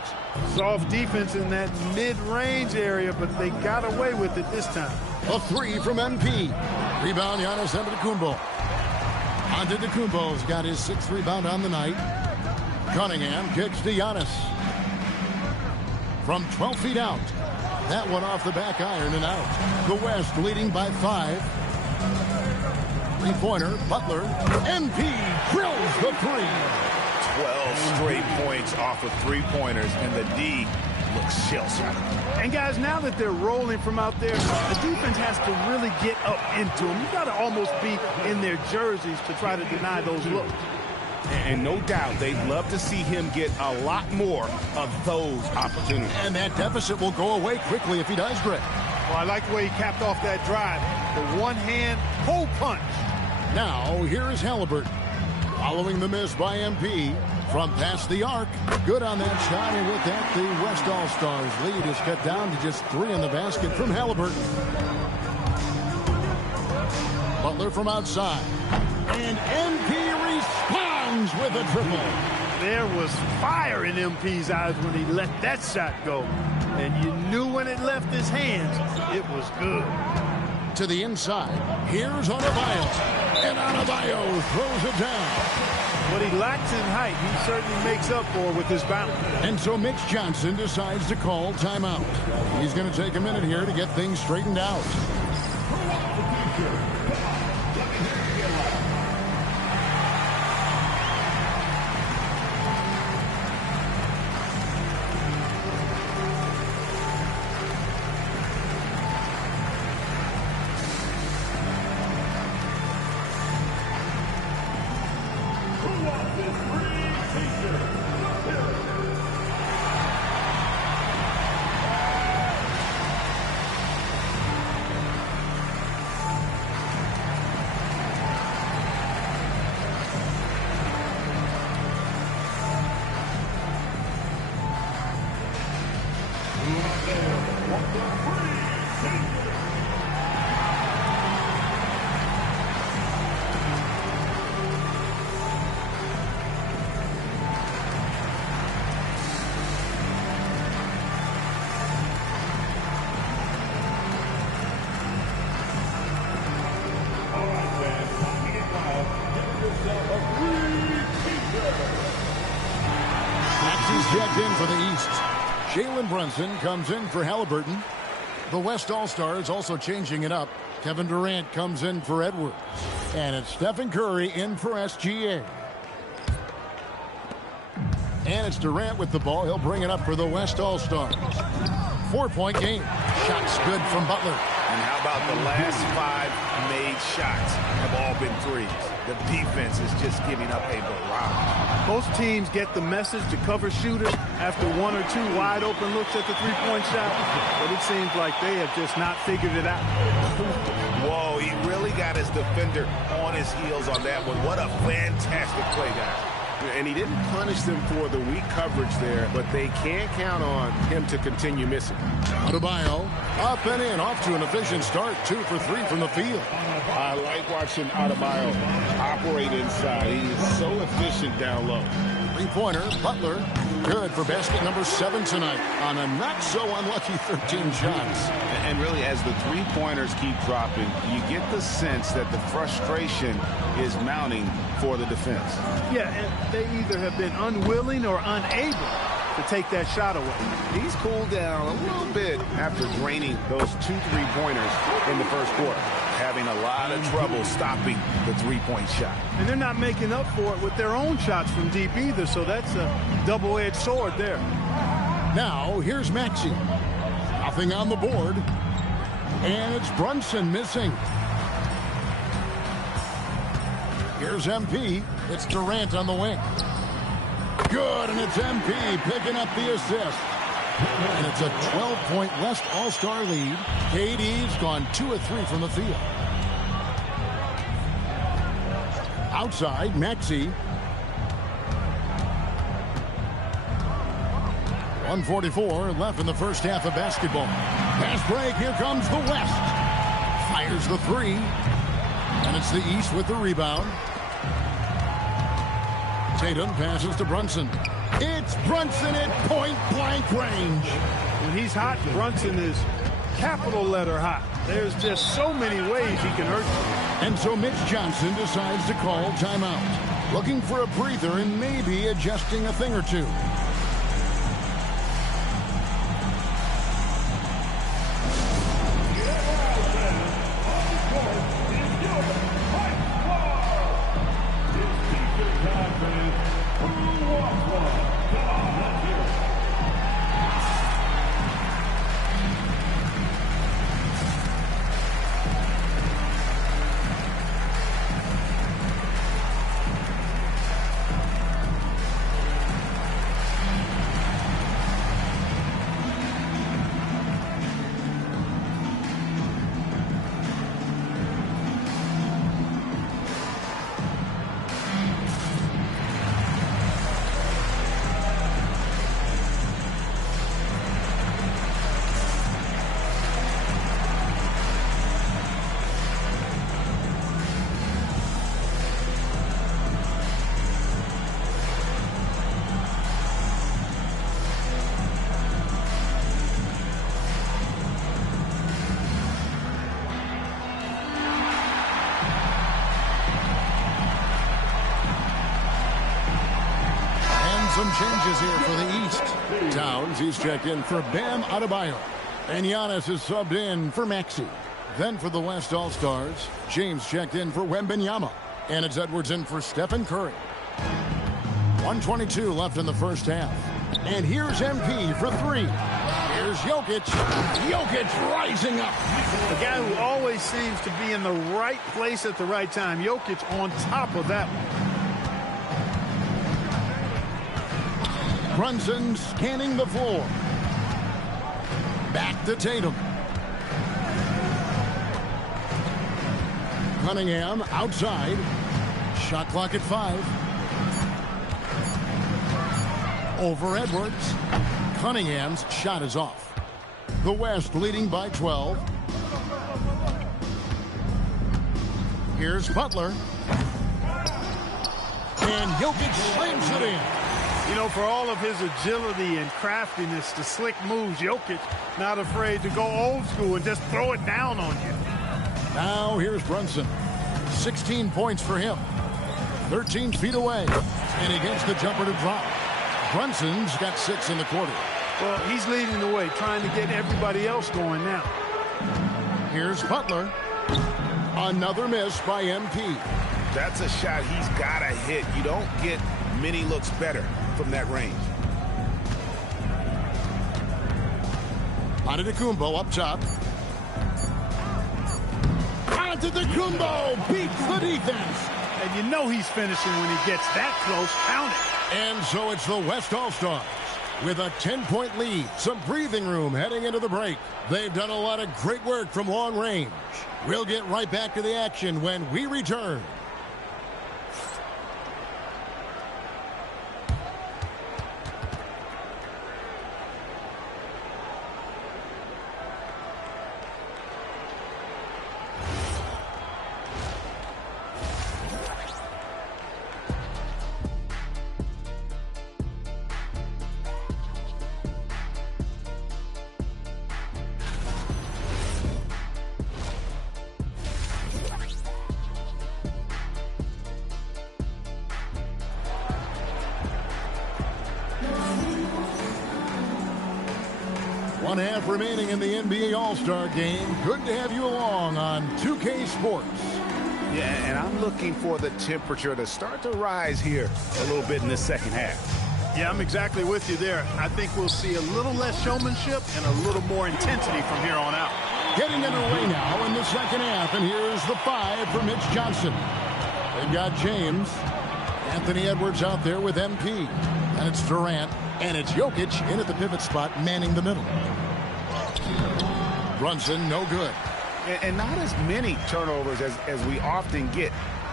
Soft defense in that mid-range area, but they got away with it this time. A 3 from MP. Rebound, Giannis Antetokounmpo. Antetokounmpo's got his 6th rebound on the night. Cunningham kicks to Giannis. From 12 feet out. That one off the back iron and out. The West leading by 5. Three-pointer, Butler. MP drills the 3. 12 straight points off of three-pointers, and the D looks shell-shocked. And guys, now that they're rolling from out there, the defense has to really get up into them. You got to almost be in their jerseys to try to deny those looks. And no doubt they'd love to see him get a lot more of those opportunities. And that deficit will go away quickly if he does, Greg. Well, I like the way he capped off that drive. The one-hand pull punch. Now, here is Halliburton. Following the miss by MP from past the arc. Good on that shot, and with that, the West All-Stars lead is cut down to just 3 in the basket from Halliburton. Butler from outside. And MP responds with a triple. There was fire in MP's eyes when he let that shot go. And you knew when it left his hands, it was good. To the inside, here's Adebayo. And Adebayo throws it down. What he lacks in height, he certainly makes up for with his bounce. And so Mitch Johnson decides to call timeout. He's going to take a minute here to get things straightened out. Checked in for the East. Jalen Brunson comes in for Halliburton. The West All-Stars also changing it up. Kevin Durant comes in for Edwards. And it's Stephen Curry in for SGA. And it's Durant with the ball. He'll bring it up for the West All-Stars. 4-point game. Shots good from Butler. And how about the last 5 made shots have all been threes? The defense is just giving up a barrage. Most teams get the message to cover shooters after 1 or 2 wide open looks at the three-point shot, but it seems like they have just not figured it out. Whoa, he really got his defender on his heels on that one. What a fantastic play, guys. And he didn't punish them for the weak coverage there, but they can't count on him to continue missing. Adebayo up and in, off to an efficient start. 2 for 3 from the field. I like watching Adebayo operate inside. He is so efficient down low. Three-pointer, Butler, good for basket number 7 tonight on a not-so-unlucky 13 shots. And really, as the three-pointers keep dropping, you get the sense that the frustration is mounting for the defense. Yeah, and they either have been unwilling or unable to take that shot away. He's cooled down a little bit after draining those 2 three-pointers in the first quarter, having a lot of trouble stopping the three-point shot. And they're not making up for it with their own shots from deep either, so that's a double-edged sword there. Now, here's Maxey. Nothing on the board. And it's Brunson missing. Here's MP. It's Durant on the wing. Good, and it's MP picking up the assist. And it's a 12-point West All-Star lead. KD's gone 2 of 3 from the field. Outside, Maxey. 1:44 left in the first half of basketball. Pass break, here comes the West. Fires the 3. And it's the East with the rebound. Tatum passes to Brunson. It's Brunson at point-blank range. When he's hot, Brunson is capital letter hot. There's just so many ways he can hurt you. And so Mitch Johnson decides to call timeout. Looking for a breather and maybe adjusting a thing or two. is here for the East. Towns, he's checked in for Bam Adebayo. And Giannis is subbed in for Maxey. Then for the West All-Stars, James checked in for Wembanyama. And it's Edwards in for Stephen Curry. 1:22 left in the first half. And here's MP for three. Here's Jokic. Jokic rising up. The guy who always seems to be in the right place at the right time. Jokic on top of that one. Brunson scanning the floor. Back to Tatum. Cunningham outside. Shot clock at 5. Over Edwards. Cunningham's shot is off. The West leading by 12. Here's Butler. And Jokic slams it in. You know, for all of his agility and craftiness, the slick moves, Jokic not afraid to go old school and just throw it down on you. Now here's Brunson. 16 points for him. 13 feet away. And he gets the jumper to drop. Brunson's got 6 in the quarter. Well, he's leading the way, trying to get everybody else going now. Here's Butler. Another miss by MP. That's a shot he's got to hit. You don't get many looks better from that range. Antetokounmpo up top. Antetokounmpo beats the defense. And you know he's finishing when he gets that close. Count it. And so it's the West All-Stars with a 10-point lead. Some breathing room heading into the break. They've done a lot of great work from long range. We'll get right back to the action when we return. One half remaining in the NBA All-Star game. Good to have you along on 2K Sports. Yeah, and I'm looking for the temperature to start to rise here a little bit in the second half. Yeah, I'm exactly with you there. I think we'll see a little less showmanship and a little more intensity from here on out. Getting underway now in the second half, and here's the 5 for Mitch Johnson. They've got James. Anthony Edwards out there with MP. And it's Durant. And it's Jokic in at the pivot spot, manning the middle. Brunson, no good. And not as many turnovers as we often get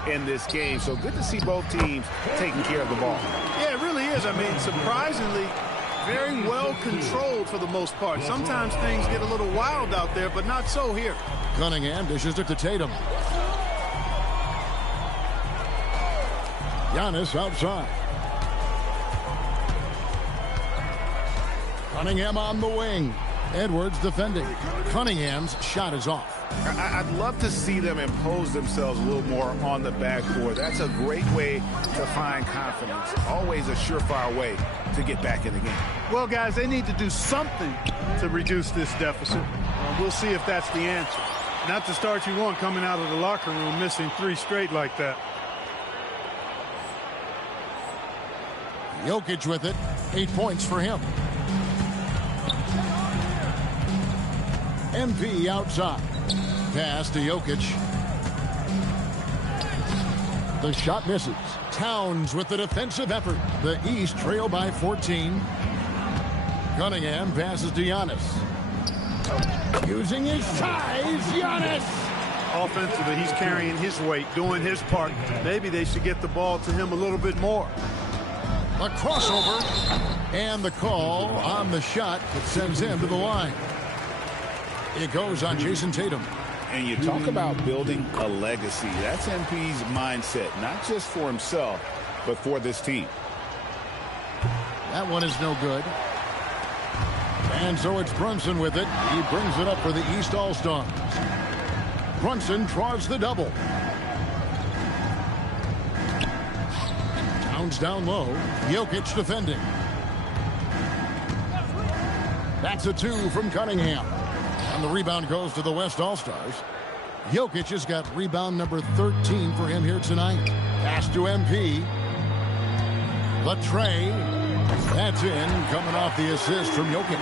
in this game. So good to see both teams taking care of the ball. Yeah, it really is. I mean, surprisingly, very well controlled for the most part. Sometimes things get a little wild out there, but not so here. Cunningham dishes it to Tatum. Giannis outside. Cunningham on the wing. Edwards defending. Cunningham's shot is off. I'd love to see them impose themselves a little more on the backboard. That's a great way to find confidence. Always a surefire way to get back in the game. Well, guys, they need to do something to reduce this deficit. We'll see if that's the answer. Not the start you want coming out of the locker room missing 3 straight like that. Jokic with it. 8 points for him. MP outside. Pass to Jokic. The shot misses. Towns with the defensive effort. The East trail by 14. Cunningham passes to Giannis. Using his size, Giannis. Offensively, he's carrying his weight, doing his part. Maybe they should get the ball to him a little bit more. A crossover. And the call on the shot that sends him to the line. It goes on Jason Tatum. And you talk about building a legacy. That's MP's mindset, not just for himself, but for this team. That one is no good. And so it's Brunson with it. He brings it up for the East All-Stars. Brunson draws the double. Towns down low. Jokic defending. That's a 2 from Cunningham. And the rebound goes to the West All-Stars. Jokic has got rebound number 13 for him here tonight. Pass to MP. The tray. That's in, coming off the assist from Jokic.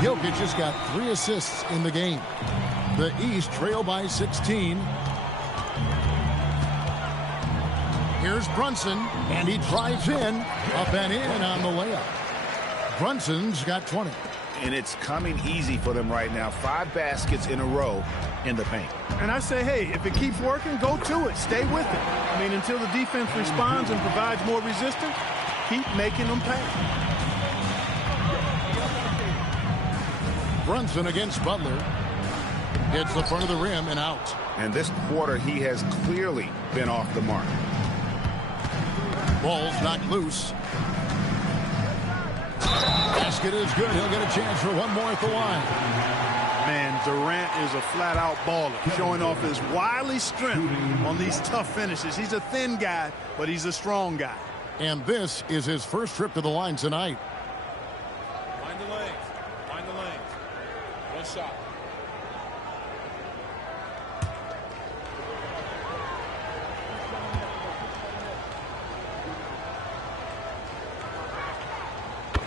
Jokic has got 3 assists in the game. The East trail by 16. Here's Brunson, and he drives in, up and in on the layup. Brunson's got 20. And it's coming easy for them right now. 5 baskets in a row in the paint. And I say, hey, if it keeps working, go to it. Stay with it. I mean, until the defense responds and provides more resistance, keep making them pay. Brunson against Butler. Hits the front of the rim and out. And this quarter, he has clearly been off the mark. Ball's knocked loose. Basket is good. He'll get a chance for one more at the line. Man, Durant is a flat-out baller, showing off his wily strength on these tough finishes. He's a thin guy, but he's a strong guy. And this is his first trip to the line tonight. Find the lanes. Find the lanes. One shot.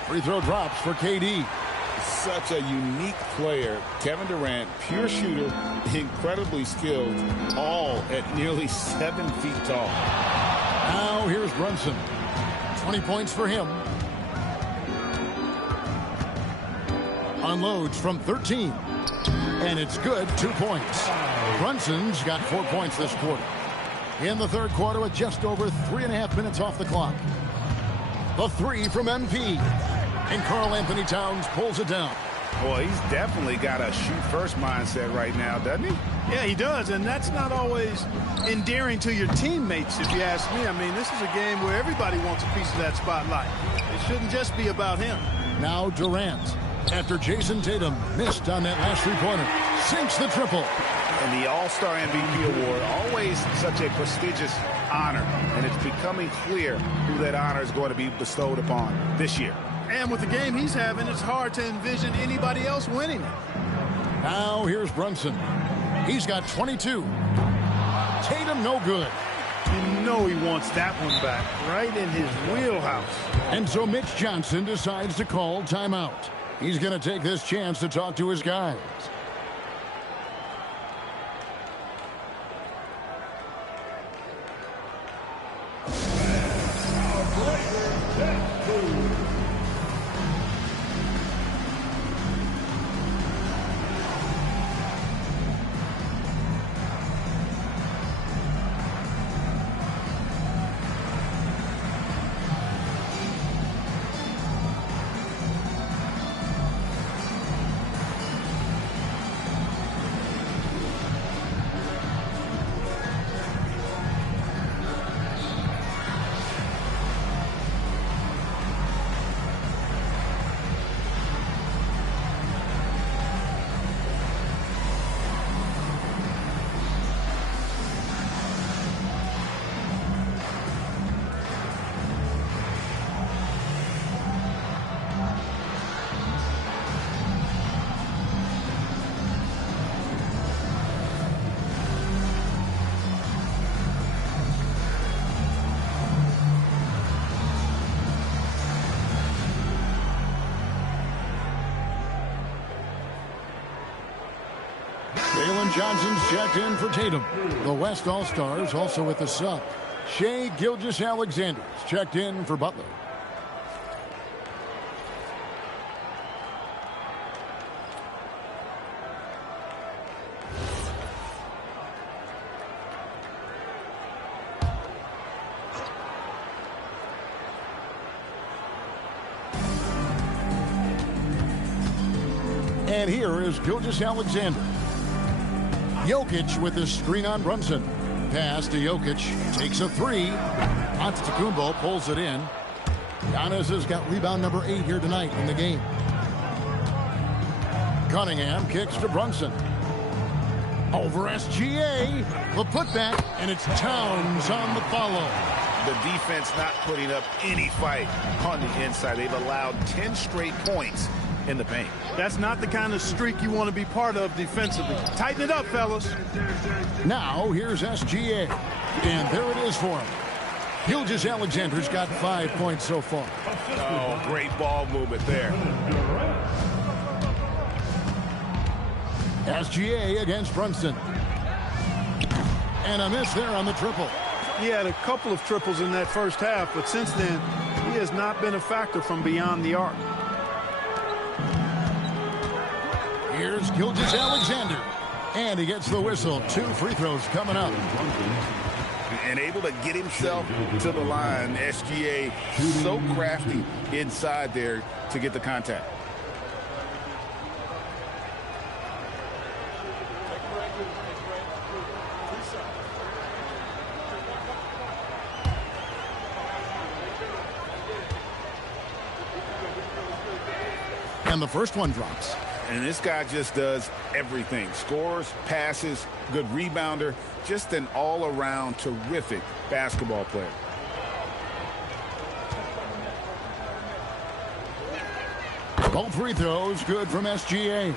Free throw drops for KD. Such a unique player. Kevin Durant, pure shooter, incredibly skilled, all at nearly 7 feet tall. Now here's Brunson. 20 points for him. Unloads from 13. And it's good, 2 points. Brunson's got 4 points this quarter. In the third quarter with just over 3.5 minutes off the clock. The 3 from MP. And Karl Anthony Towns pulls it down. Boy, he's definitely got a shoot-first mindset right now, doesn't he? Yeah, he does, and that's not always endearing to your teammates, if you ask me. I mean, this is a game where everybody wants a piece of that spotlight. It shouldn't just be about him. Now Durant, after Jason Tatum missed on that last three-pointer, sinks the triple. And the All-Star MVP award, always such a prestigious honor, and it's becoming clear who that honor is going to be bestowed upon this year. And with the game he's having, it's hard to envision anybody else winning it. Now here's Brunson. He's got 22. Tatum no good. You know he wants that one back, right in his wheelhouse. And so Mitch Johnson decides to call timeout. He's going to take this chance to talk to his guys. Johnson's checked in for Tatum. The West All-Stars also with the sub. Shai Gilgeous-Alexander's checked in for Butler. And here is Gilgeous-Alexander. Jokic with the screen on Brunson. Pass to Jokic. Takes a 3. Antetokounmpo pulls it in. Giannis has got rebound number 8 here tonight in the game. Cunningham kicks to Brunson. Over SGA. The putback, and it's Towns on the follow. The defense not putting up any fight on the inside. They've allowed 10 straight points in the paint. That's not the kind of streak you want to be part of defensively. Tighten it up, fellas. Now, here's SGA. And there it is for him. Gilgeous-Alexander's got 5 points so far. Oh, great ball movement there. SGA against Brunson. And a miss there on the triple. He had a couple of triples in that first half, but since then, he has not been a factor from beyond the arc. Here's Gilgeous-Alexander. And he gets the whistle. 2 free throws coming up. And able to get himself to the line. SGA so crafty inside there to get the contact. And the first one drops. And this guy just does everything. Scores, passes, good rebounder. Just an all-around terrific basketball player. Both free throws good from SGA.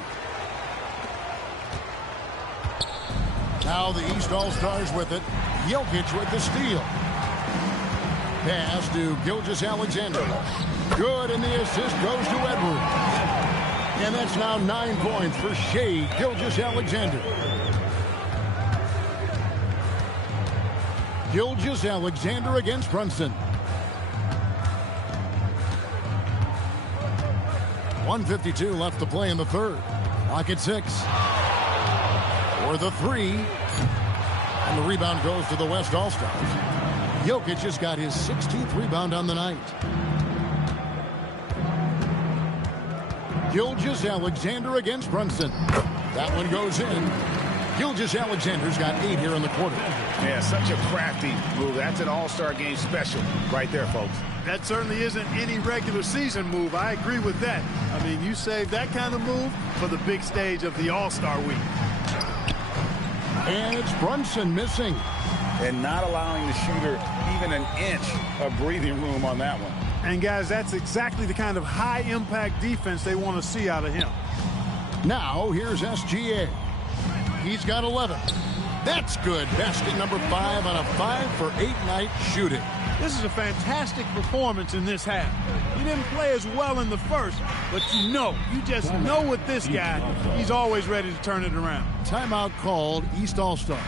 Now the East All-Stars with it. Jokic with the steal. Pass to Gilgeous-Alexander. Good, and the assist goes to Edwards. And that's now 9 points for Shai Gilgeous-Alexander. Gilgeous-Alexander against Brunson. 1:52 left to play in the third. Clock at 6. For the 3. And the rebound goes to the West All-Stars. Jokic has got his 16th rebound on the night. Gilgeous-Alexander against Brunson. That one goes in. Gilgeous-Alexander's got 8 here in the quarter. Yeah, such a crafty move. That's an all-star game special right there, folks. That certainly isn't any regular season move. I agree with that. I mean, you save that kind of move for the big stage of the All-Star week. And it's Brunson missing. And not allowing the shooter even an inch of breathing room on that one. And, guys, that's exactly the kind of high-impact defense they want to see out of him. Now, here's SGA. He's got 11. That's good. Basket number 5 on a 5-for-8 night shooting. This is a fantastic performance in this half. He didn't play as well in the first, but you just know with this guy, he's always ready to turn it around. Timeout called, East All-Stars.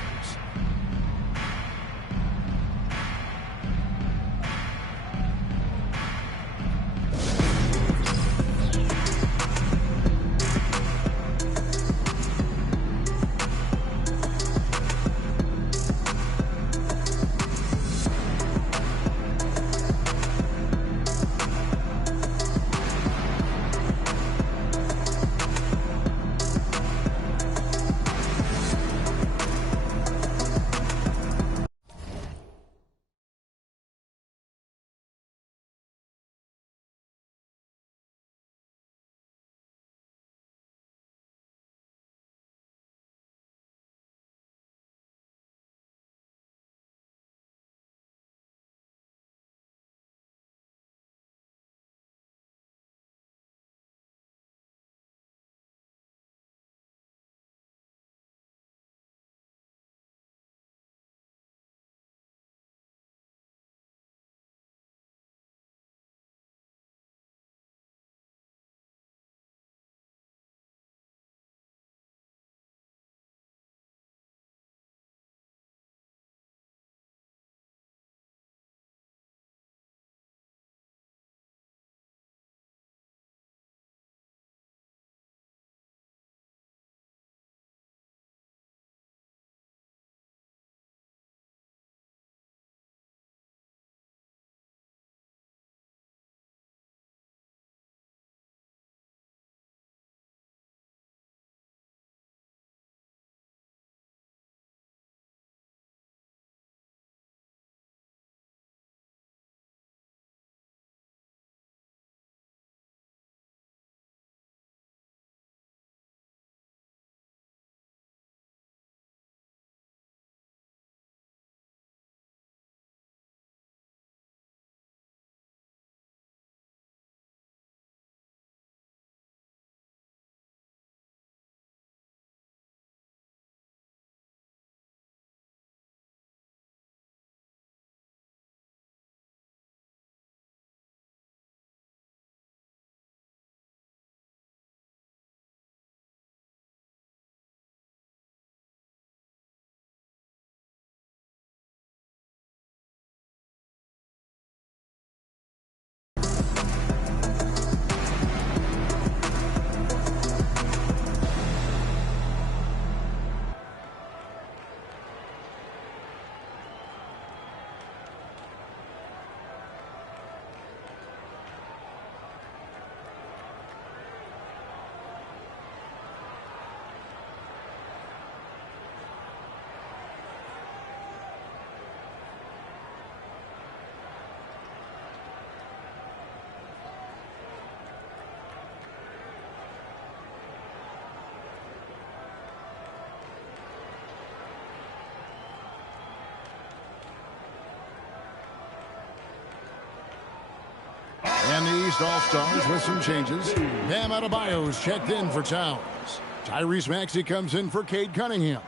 faced All-Stars with some changes. Bam Adebayo's checked in for Towns. Tyrese Maxey comes in for Cade Cunningham.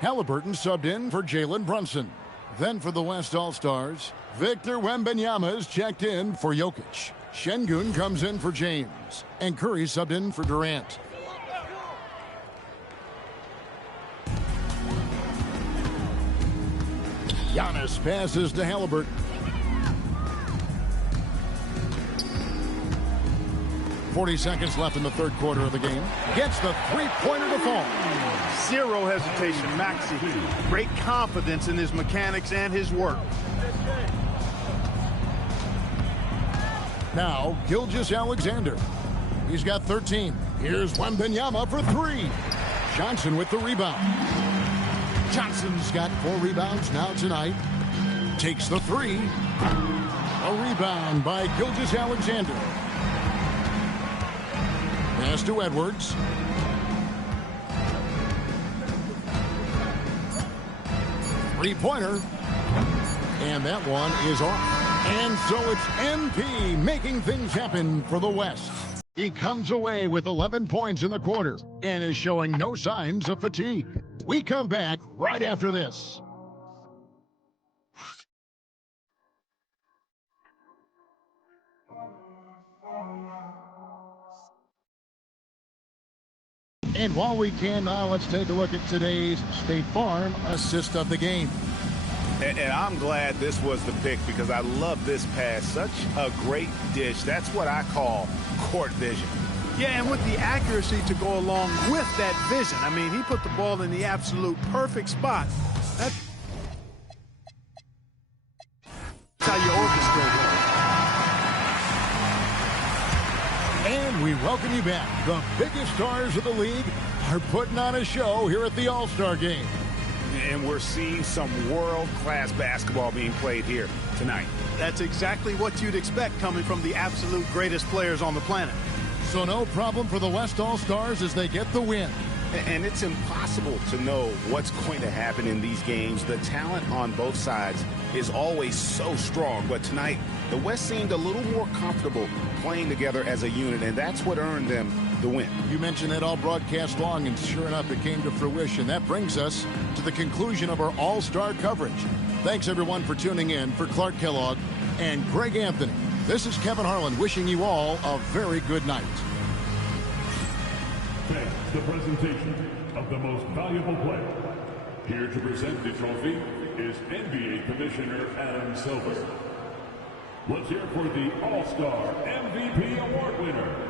Halliburton subbed in for Jalen Brunson. Then for the West All-Stars, Victor Wembanyama is checked in for Jokic. Şengün comes in for James. And Curry subbed in for Durant. Giannis passes to Halliburton. 40 seconds left in the third quarter of the game. Gets the three-pointer to fall. Zero hesitation, Maxey. Great confidence in his mechanics and his work. Now, Gilgeous-Alexander. He's got 13. Here's Wembanyama for three. Johnson with the rebound. Johnson's got 4 rebounds now tonight. Takes the three. A rebound by Gilgeous-Alexander. Pass to Edwards. Three-pointer. And that one is off. And so it's MP making things happen for the West. He comes away with 11 points in the quarter and is showing no signs of fatigue. We come back right after this. And while we can now, let's take a look at today's State Farm assist of the game. And I'm glad this was the pick because I love this pass. Such a great dish. That's what I call court vision. Yeah, and with the accuracy to go along with that vision. I mean, he put the ball in the absolute perfect spot. That's how you orchestrate it. And we welcome you back. The biggest stars of the league are putting on a show here at the All-Star Game. And we're seeing some world-class basketball being played here tonight. That's exactly what you'd expect coming from the absolute greatest players on the planet. So no problem for the West All-Stars as they get the win. And it's impossible to know what's going to happen in these games. The talent on both sides is always so strong. But tonight, the West seemed a little more comfortable playing together as a unit, and that's what earned them the win. You mentioned that all broadcast long, and sure enough, it came to fruition. That brings us to the conclusion of our All-Star coverage. Thanks, everyone, for tuning in. For Clark Kellogg and Greg Anthony, this is Kevin Harlan wishing you all a very good night. Thanks, the presentation of the most valuable player. Here to present the trophy is NBA Commissioner Adam Silver. Let's hear for the All-Star MVP Award winner.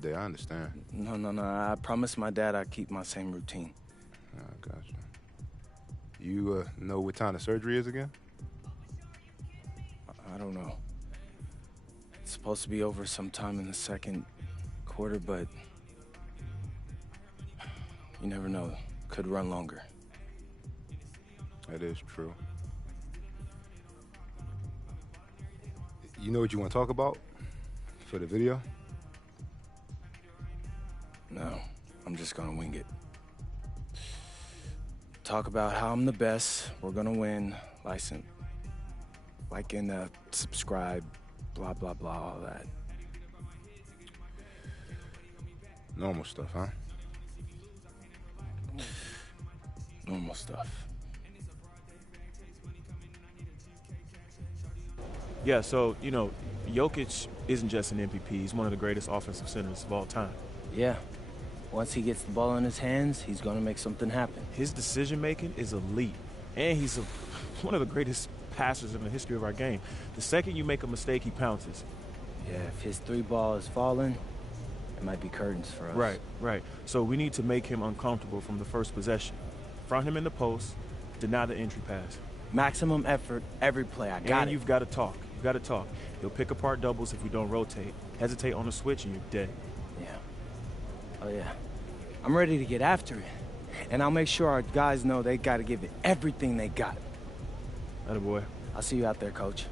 Day, I understand. No. I promised my dad I'd keep my same routine. I gotcha. You know what time the surgery is again? I don't know. It's supposed to be over sometime in the second quarter, but you never know. Could run longer. That is true. You know what you want to talk about for the video? No, I'm just gonna wing it. Talk about how I'm the best, we're gonna win, like and subscribe, blah, blah, blah, all that. Normal stuff, huh? Normal stuff. Yeah, so, you know, Jokic isn't just an MVP. He's one of the greatest offensive centers of all time. Yeah. Once he gets the ball in his hands, he's going to make something happen. His decision-making is elite, and he's one of the greatest passers in the history of our game. The second you make a mistake, he pounces. Yeah, if his 3-ball is falling, it might be curtains for us. Right, right. So we need to make him uncomfortable from the first possession. Front him in the post, deny the entry pass. Maximum effort every play. I got it. And you've got to talk. You've got to talk. He'll pick apart doubles if we don't rotate. Hesitate on the switch and you're dead. Yeah. Oh, yeah. I'm ready to get after it. And I'll make sure our guys know they got to give it everything they got. Attaboy. I'll see you out there, Coach.